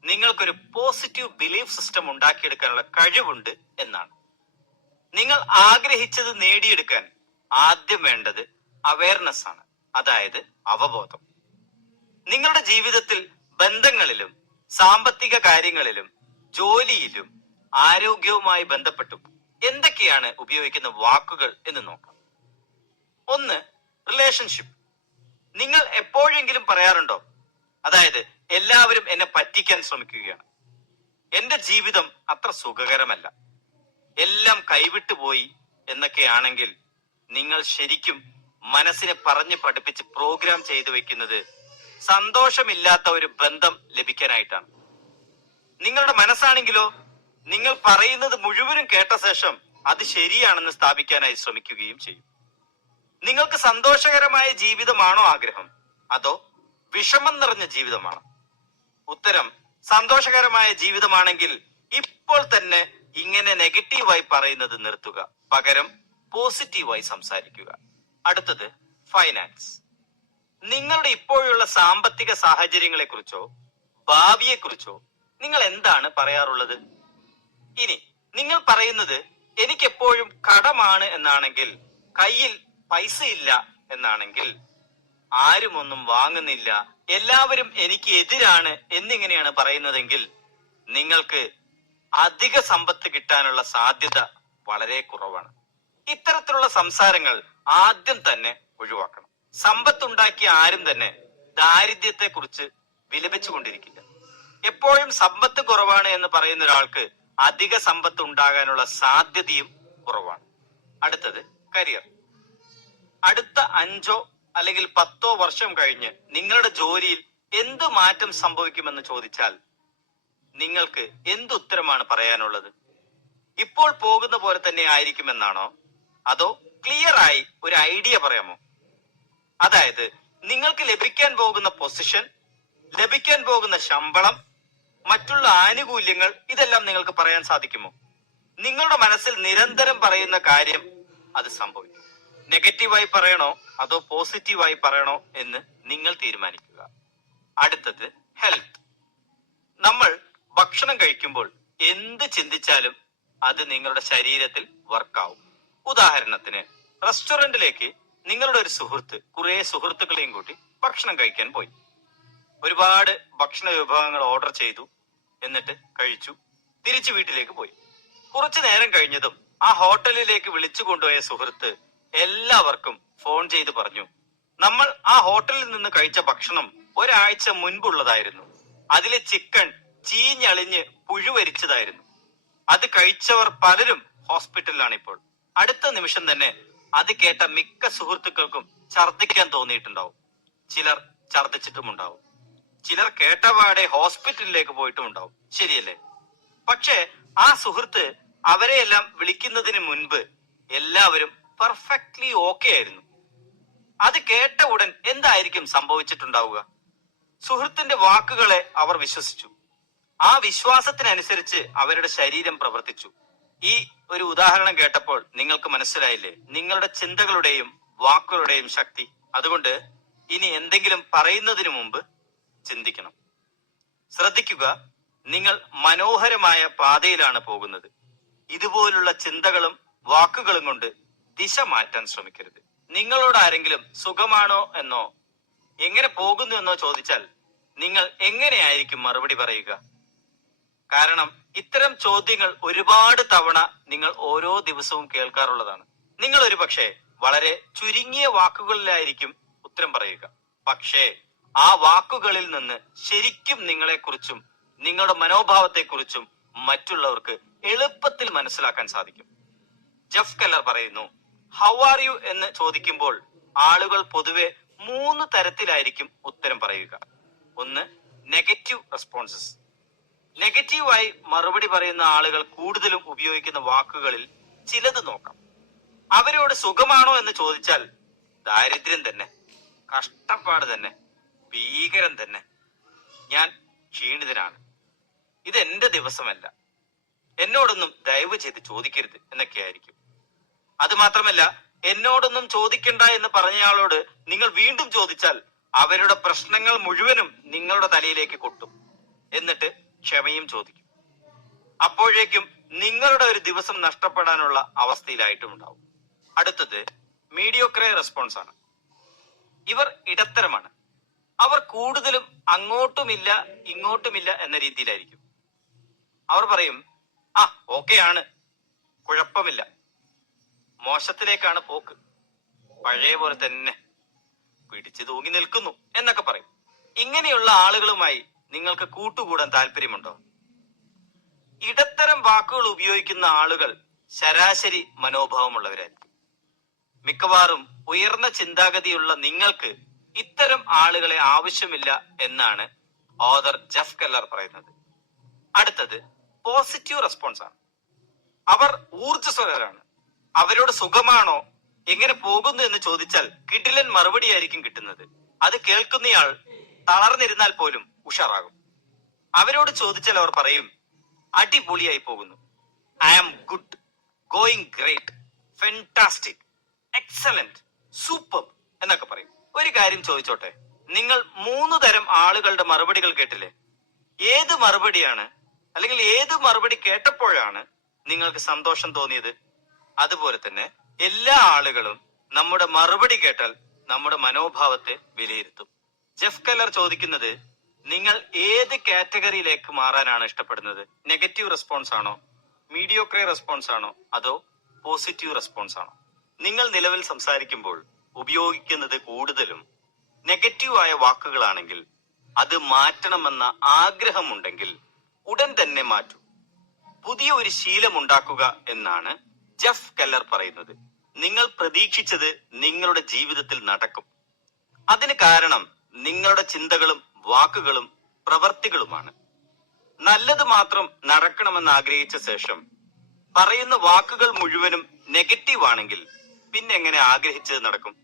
നിങ്ങൾക്കൊരു പോസിറ്റീവ് ബിലീഫ് സിസ്റ്റം ഉണ്ടാക്കിയെടുക്കാനുള്ള കഴിവുണ്ട് എന്നാണ്. നിങ്ങൾ ആഗ്രഹിച്ചത് നേടിയെടുക്കാൻ ആദ്യം വേണ്ടത് അവയർനെസ് ആണ്, അതായത് അവബോധം. നിങ്ങളുടെ ജീവിതത്തിൽ ബന്ധങ്ങളിലും സാമ്പത്തിക കാര്യങ്ങളിലും ജോലിയിലും ആരോഗ്യവുമായി ബന്ധപ്പെട്ടും എന്തൊക്കെയാണ് ഉപയോഗിക്കുന്ന വാക്കുകൾ എന്ന് നോക്കാം. 1, റിലേഷൻഷിപ്പ്. നിങ്ങൾ എപ്പോഴെങ്കിലും പറയാറുണ്ടോ, അതായത് എല്ലാവരും എന്നെ പറ്റിക്കാൻ ശ്രമിക്കുകയാണ്, എന്റെ ജീവിതം അത്ര സുഖകരമല്ല, എല്ലാം കൈവിട്ടു പോയി എന്നൊക്കെയാണെങ്കിൽ നിങ്ങൾ ശരിക്കും മനസ്സിനെ പറഞ്ഞ് പഠിപ്പിച്ച് പ്രോഗ്രാം ചെയ്തു വെക്കുന്നത് സന്തോഷമില്ലാത്ത ഒരു ബന്ധം ലഭിക്കാനായിട്ടാണ്. നിങ്ങളുടെ മനസ്സാണെങ്കിലോ നിങ്ങൾ പറയുന്നത് മുഴുവനും കേട്ട ശേഷം അത് ശരിയാണെന്ന് സ്ഥാപിക്കാനായി ശ്രമിക്കുകയും ചെയ്യും. നിങ്ങൾക്ക് സന്തോഷകരമായ ജീവിതമാണോ ആഗ്രഹം, അതോ വിഷമം നിറഞ്ഞ ജീവിതമാണോ? ഉത്തരം സന്തോഷകരമായ ജീവിതമാണെങ്കിൽ ഇപ്പോൾ തന്നെ ഇങ്ങനെ നെഗറ്റീവായി പറയുന്നത് നിർത്തുക, പകരം പോസിറ്റീവായി സംസാരിക്കുക. അടുത്തത് ഫൈനാൻസ്. നിങ്ങളുടെ ഇപ്പോഴുള്ള സാമ്പത്തിക സാഹചര്യങ്ങളെ കുറിച്ചോ ഭാവിയെക്കുറിച്ചോ നിങ്ങൾ എന്താണ് പറയാറുള്ളത്? ഇനി നിങ്ങൾ പറയുന്നത് എനിക്കെപ്പോഴും കടമാണ് എന്നാണെങ്കിൽ, കയ്യിൽ പൈസയില്ല എന്നാണെങ്കിൽ, ആരും ഒന്നും വാങ്ങുന്നില്ല, എല്ലാവരും എനിക്ക് എതിരാണ് എന്നിങ്ങനെയാണ് പറയുന്നതെങ്കിൽ നിങ്ങൾക്ക് അധിക സമ്പത്ത് കിട്ടാനുള്ള സാധ്യത വളരെ കുറവാണ്. ഇത്തരത്തിലുള്ള സംസാരങ്ങൾ ആദ്യം തന്നെ ഒഴിവാക്കണം. സമ്പത്തുണ്ടാക്കിയ ആരും തന്നെ ദാരിദ്ര്യത്തെ കുറിച്ച് വിലപിച്ചുകൊണ്ടിരിക്കില്ല. എപ്പോഴും സമ്പത്ത് കുറവാണ് എന്ന് പറയുന്ന ഒരാൾക്ക് അധിക സമ്പത്ത് ഉണ്ടാകാനുള്ള സാധ്യതയും കുറവാണ്. അടുത്തത് കരിയർ. അടുത്ത 5 അല്ലെങ്കിൽ 10 വർഷം കഴിഞ്ഞ് നിങ്ങളുടെ ജോലിയിൽ എന്ത് മാറ്റം സംഭവിക്കുമെന്ന് ചോദിച്ചാൽ നിങ്ങൾക്ക് എന്തുത്തരമാണ് പറയാനുള്ളത്? ഇപ്പോൾ പോകുന്ന പോലെ തന്നെ ആയിരിക്കുമെന്നാണോ, അതോ ക്ലിയർ ആയി ഒരു ഐഡിയ പറയാമോ? അതായത് നിങ്ങൾക്ക് ലഭിക്കാൻ പോകുന്ന പൊസിഷൻ, ലഭിക്കാൻ പോകുന്ന ശമ്പളം, മറ്റുള്ള ആനുകൂല്യങ്ങൾ, ഇതെല്ലാം നിങ്ങൾക്ക് പറയാൻ സാധിക്കുമോ? നിങ്ങളുടെ മനസ്സിൽ നിരന്തരം പറയുന്ന കാര്യം അത് സംഭവിക്കും. നെഗറ്റീവായി പറയണോ അതോ പോസിറ്റീവായി പറയണോ എന്ന് നിങ്ങൾ തീരുമാനിക്കുക. അടുത്തത് ഹെൽത്ത്. നമ്മൾ ഭക്ഷണം കഴിക്കുമ്പോൾ എന്ത് ചിന്തിച്ചാലും അത് നിങ്ങളുടെ ശരീരത്തിൽ വർക്കാവും. ഉദാഹരണത്തിന്, റെസ്റ്റോറന്റിലേക്ക് നിങ്ങളുടെ ഒരു സുഹൃത്ത് കുറെ സുഹൃത്തുക്കളെയും കൂട്ടി ഭക്ഷണം കഴിക്കാൻ പോയി. ഒരുപാട് ഭക്ഷണ വിഭവങ്ങൾ ഓർഡർ ചെയ്തു, എന്നിട്ട് കഴിച്ചു, തിരിച്ചു വീട്ടിലേക്ക് പോയി. കുറച്ചു നേരം കഴിഞ്ഞതും ആ ഹോട്ടലിലേക്ക് വിളിച്ചു കൊണ്ടുപോയ സുഹൃത്ത് എല്ലാവർക്കും ഫോൺ ചെയ്ത് പറഞ്ഞു, നമ്മൾ ആ ഹോട്ടലിൽ നിന്ന് കഴിച്ച ഭക്ഷണം ഒരാഴ്ച മുൻപുള്ളതായിരുന്നു. അതിലെ ചിക്കൻ ചീഞ്ഞളിഞ്ഞ് പുഴുവരിച്ചതായിരുന്നു. അത് കഴിച്ചവർ പലരും ഹോസ്പിറ്റലിലാണ് ഇപ്പോൾ. അടുത്ത നിമിഷം തന്നെ അത് കേട്ട മിക്ക സുഹൃത്തുക്കൾക്കും ഛർദ്ദിക്കാൻ തോന്നിയിട്ടുണ്ടാവും. ചിലർ ഛർദ്ദിച്ചിട്ടുമുണ്ടാവും. ചിലർ കേട്ടപാടെ ഹോസ്പിറ്റലിലേക്ക് പോയിട്ടും ഉണ്ടാവും. ശരിയല്ലേ? പക്ഷേ ആ സുഹൃത്ത് അവരെയെല്ലാം വിളിക്കുന്നതിന് മുൻപ് എല്ലാവരും പെർഫെക്റ്റ്ലി ഓക്കെ ആയിരുന്നു. അത് കേട്ട ഉടൻ എന്തായിരിക്കും സംഭവിച്ചിട്ടുണ്ടാവുക? സുഹൃത്തിന്റെ വാക്കുകളെ അവർ വിശ്വസിച്ചു. ആ വിശ്വാസത്തിനനുസരിച്ച് അവരുടെ ശരീരം പ്രവർത്തിച്ചു. ഈ ഒരു ഉദാഹരണം കേട്ടപ്പോൾ നിങ്ങൾക്ക് മനസ്സിലായില്ലേ നിങ്ങളുടെ ചിന്തകളുടെയും വാക്കുകളുടെയും ശക്തി? അതുകൊണ്ട് ഇനി എന്തെങ്കിലും പറയുന്നതിന് മുമ്പ് ചിന്തിക്കണം. ശ്രദ്ധിക്കുക, നിങ്ങൾ മനോഹരമായ പാതയിലാണ് പോകുന്നത്. ഇതുപോലുള്ള ചിന്തകളും വാക്കുകളും കൊണ്ട് ദിശ മാറ്റാൻ ശ്രമിക്കരുത്. നിങ്ങളോട് ആരെങ്കിലും സുഖമാണോ എന്നോ എങ്ങനെ പോകുന്നു എന്നോ ചോദിച്ചാൽ നിങ്ങൾ എങ്ങനെയായിരിക്കും മറുപടി പറയുക? കാരണം ഇത്തരം ചോദ്യങ്ങൾ ഒരുപാട് തവണ നിങ്ങൾ ഓരോ ദിവസവും കേൾക്കാറുള്ളതാണ്. നിങ്ങൾ ഒരു പക്ഷേ വളരെ ചുരുങ്ങിയ വാക്കുകളിലായിരിക്കും ഉത്തരം പറയുക. പക്ഷേ ആ വാക്കുകളിൽ നിന്ന് ശരിക്കും നിങ്ങളെക്കുറിച്ചും നിങ്ങളുടെ മനോഭാവത്തെക്കുറിച്ചും മറ്റുള്ളവർക്ക് എളുപ്പത്തിൽ മനസ്സിലാക്കാൻ സാധിക്കും. ജെഫ് കെല്ലർ പറയുന്നു, ഹൗ ആർ യു എന്ന് ചോദിക്കുമ്പോൾ ആളുകൾ പൊതുവെ 3 തരത്തിലായിരിക്കും ഉത്തരം പറയുക. ഒന്ന്, നെഗറ്റീവ് റെസ്പോൺസസ്. നെഗറ്റീവായി മറുപടി പറയുന്ന ആളുകൾ കൂടുതലും ഉപയോഗിക്കുന്ന വാക്കുകളിൽ ചിലത് നോക്കാം. അവരോട് സുഖമാണോ എന്ന് ചോദിച്ചാൽ ദാരിദ്ര്യം തന്നെ, കഷ്ടപ്പാട് തന്നെ, ഭീകരം തന്നെ, ഞാൻ ക്ഷീണിതനാണ്, ഇതെന്റെ ദിവസമല്ല, എന്നോടൊന്നും ദയവ് ചെയ്ത് ചോദിക്കരുത് എന്നൊക്കെ ആയിരിക്കും. അത് മാത്രമല്ല, എന്നോടൊന്നും ചോദിക്കണ്ട എന്ന് പറഞ്ഞയാളോട് നിങ്ങൾ വീണ്ടും ചോദിച്ചാൽ അവരുടെ പ്രശ്നങ്ങൾ മുഴുവനും നിങ്ങളുടെ തലയിലേക്ക് കൊട്ടും. എന്നിട്ട് ക്ഷമയും ചോദിക്കും. അപ്പോഴേക്കും നിങ്ങളുടെ ഒരു ദിവസം നഷ്ടപ്പെടാനുള്ള അവസ്ഥയിലായിട്ടും ഉണ്ടാവും. അടുത്തത് മീഡിയോക്രെ റെസ്പോൺസ് ആണ്. ഇവർ ഇടത്തരമാണ്. അവർ കൂടുതലും അങ്ങോട്ടുമില്ല ഇങ്ങോട്ടുമില്ല എന്ന രീതിയിലായിരിക്കും. അവർ പറയും, ആ ഓക്കെ ആണ്, കുഴപ്പമില്ല, മോശത്തിലേക്കാണ് പോക്ക്, പഴയ പോലെ തന്നെ പിടിച്ചു തൂങ്ങി നിൽക്കുന്നു എന്നൊക്കെ പറയും. ഇങ്ങനെയുള്ള ആളുകളുമായി നിങ്ങൾക്ക് കൂട്ടുകൂടാൻ താല്പര്യമുണ്ടോ? ഇടത്തരം വാക്കുകൾ ഉപയോഗിക്കുന്ന ആളുകൾ ശരാശരി മനോഭാവമുള്ളവരായിരിക്കും. മിക്കവാറും ഉയർന്ന ചിന്താഗതിയുള്ള നിങ്ങൾക്ക് ഇത്തരം ആളുകളെ ആവശ്യമില്ല എന്നാണ് ഓഥർ ജെഫ് കെല്ലർ പറയുന്നത്. അടുത്തത് പോസിറ്റീവ് റെസ്പോൺസ് ആണ്. അവർ ഊർജ്ജസ്വലരാണ്. അവരോട് സുഖമാണോ, എങ്ങനെ പോകുന്നു എന്ന് ചോദിച്ചാൽ കിടിലൻ മറുപടിയായിരിക്കും കിട്ടുന്നത്. അത് കേൾക്കുന്നയാൾ തളർന്നിരുന്നാൽ പോലും ഉഷാറാകും. അവരോട് ചോദിച്ചാൽ അവർ പറയും, അടിപൊളിയായി പോകുന്നു, I am good, going great, fantastic, excellent, super എന്നൊക്കെ പറയും. ഒരു കാര്യം ചോദിച്ചോട്ടെ, നിങ്ങൾ 3 തരം ആളുകളുടെ മറുപടികൾ കേട്ടില്ലേ? ഏത് മറുപടിയാണ്, അല്ലെങ്കിൽ ഏത് മറുപടി കേട്ടപ്പോഴാണ് നിങ്ങൾക്ക് സന്തോഷം തോന്നിയത്? അതുപോലെ തന്നെ എല്ലാ ആളുകളും നമ്മുടെ മറുപടി കേട്ടാൽ നമ്മുടെ മനോഭാവത്തെ വിലയിരുത്തും. ജെഫ് കെല്ലർ ചോദിക്കുന്നത്, നിങ്ങൾ ഏത് കാറ്റഗറിയിലേക്ക് മാറാനാണ് ഇഷ്ടപ്പെടുന്നത്? നെഗറ്റീവ് റെസ്പോൺസ് ആണോ, മീഡിയോക്രെ റെസ്പോൺസ് ആണോ, അതോ പോസിറ്റീവ് റെസ്പോൺസ് ആണോ? നിങ്ങൾ നിലവിൽ സംസാരിക്കുമ്പോൾ ഉപയോഗിക്കുന്നത് കൂടുതലും നെഗറ്റീവായ വാക്കുകളാണെങ്കിൽ അത് മാറ്റണമെന്ന ആഗ്രഹമുണ്ടെങ്കിൽ ഉടൻ തന്നെ മാറ്റൂ. പുതിയ ഒരു ശീലം ഉണ്ടാക്കുക എന്നാണ് ജെഫ് കെല്ലർ പറയുന്നത്. നിങ്ങൾ പ്രതീക്ഷിച്ചത് നിങ്ങളുടെ ജീവിതത്തിൽ നടക്കും. അതിന് കാരണം നിങ്ങളുടെ ചിന്തകളും വാക്കുകളും പ്രവർത്തികളുമാണ്. നല്ലത് മാത്രം നടക്കണമെന്ന് ആഗ്രഹിച്ച ശേഷം പറയുന്ന വാക്കുകൾ മുഴുവനും നെഗറ്റീവ് ആണെങ്കിൽ പിന്നെ എങ്ങനെ ആഗ്രഹിച്ചത് നടക്കും?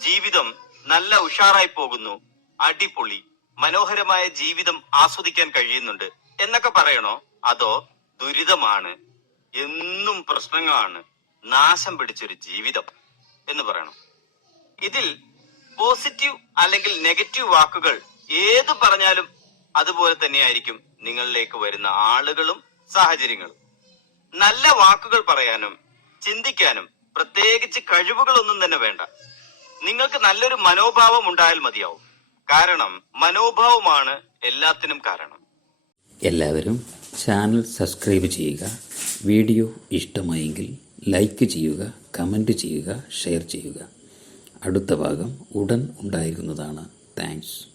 ജീവിതം നല്ല ഉഷാറായി പോകുന്നു, അടിപൊളി, മനോഹരമായ ജീവിതം ആസ്വദിക്കാൻ കഴിയുന്നുണ്ട് എന്നൊക്കെ പറയണോ? അതോ ദുരിതമാണ്, എന്നും പ്രശ്നങ്ങളാണ്, നാശം പിടിച്ചൊരു ജീവിതം എന്ന് പറയണം? ഇതിൽ പോസിറ്റീവ് അല്ലെങ്കിൽ നെഗറ്റീവ് വാക്കുകൾ ഏത് പറഞ്ഞാലും അതുപോലെ തന്നെയായിരിക്കും നിങ്ങളിലേക്ക് വരുന്ന ആളുകളും സാഹചര്യങ്ങളും. നല്ല വാക്കുകൾ പറയാനും ചിന്തിക്കാനും പ്രത്യേകിച്ച് കഴിവുകളൊന്നും തന്നെ വേണ്ട. നിങ്ങൾക്ക് നല്ലൊരു മനോഭാവം ഉണ്ടായാൽ മതിയാവും. കാരണം മനോഭാവമാണ് എല്ലാത്തിനും കാരണം. എല്ലാവരും ചാനൽ സബ്സ്ക്രൈബ് ചെയ്യുക. വീഡിയോ ഇഷ്ടമായെങ്കിൽ ലൈക്ക് ചെയ്യുക, കമൻറ്റ് ചെയ്യുക, ഷെയർ ചെയ്യുക. അടുത്ത ഭാഗം ഉടൻ ഉണ്ടായിരുന്നതാണ്. താങ്ക്സ്.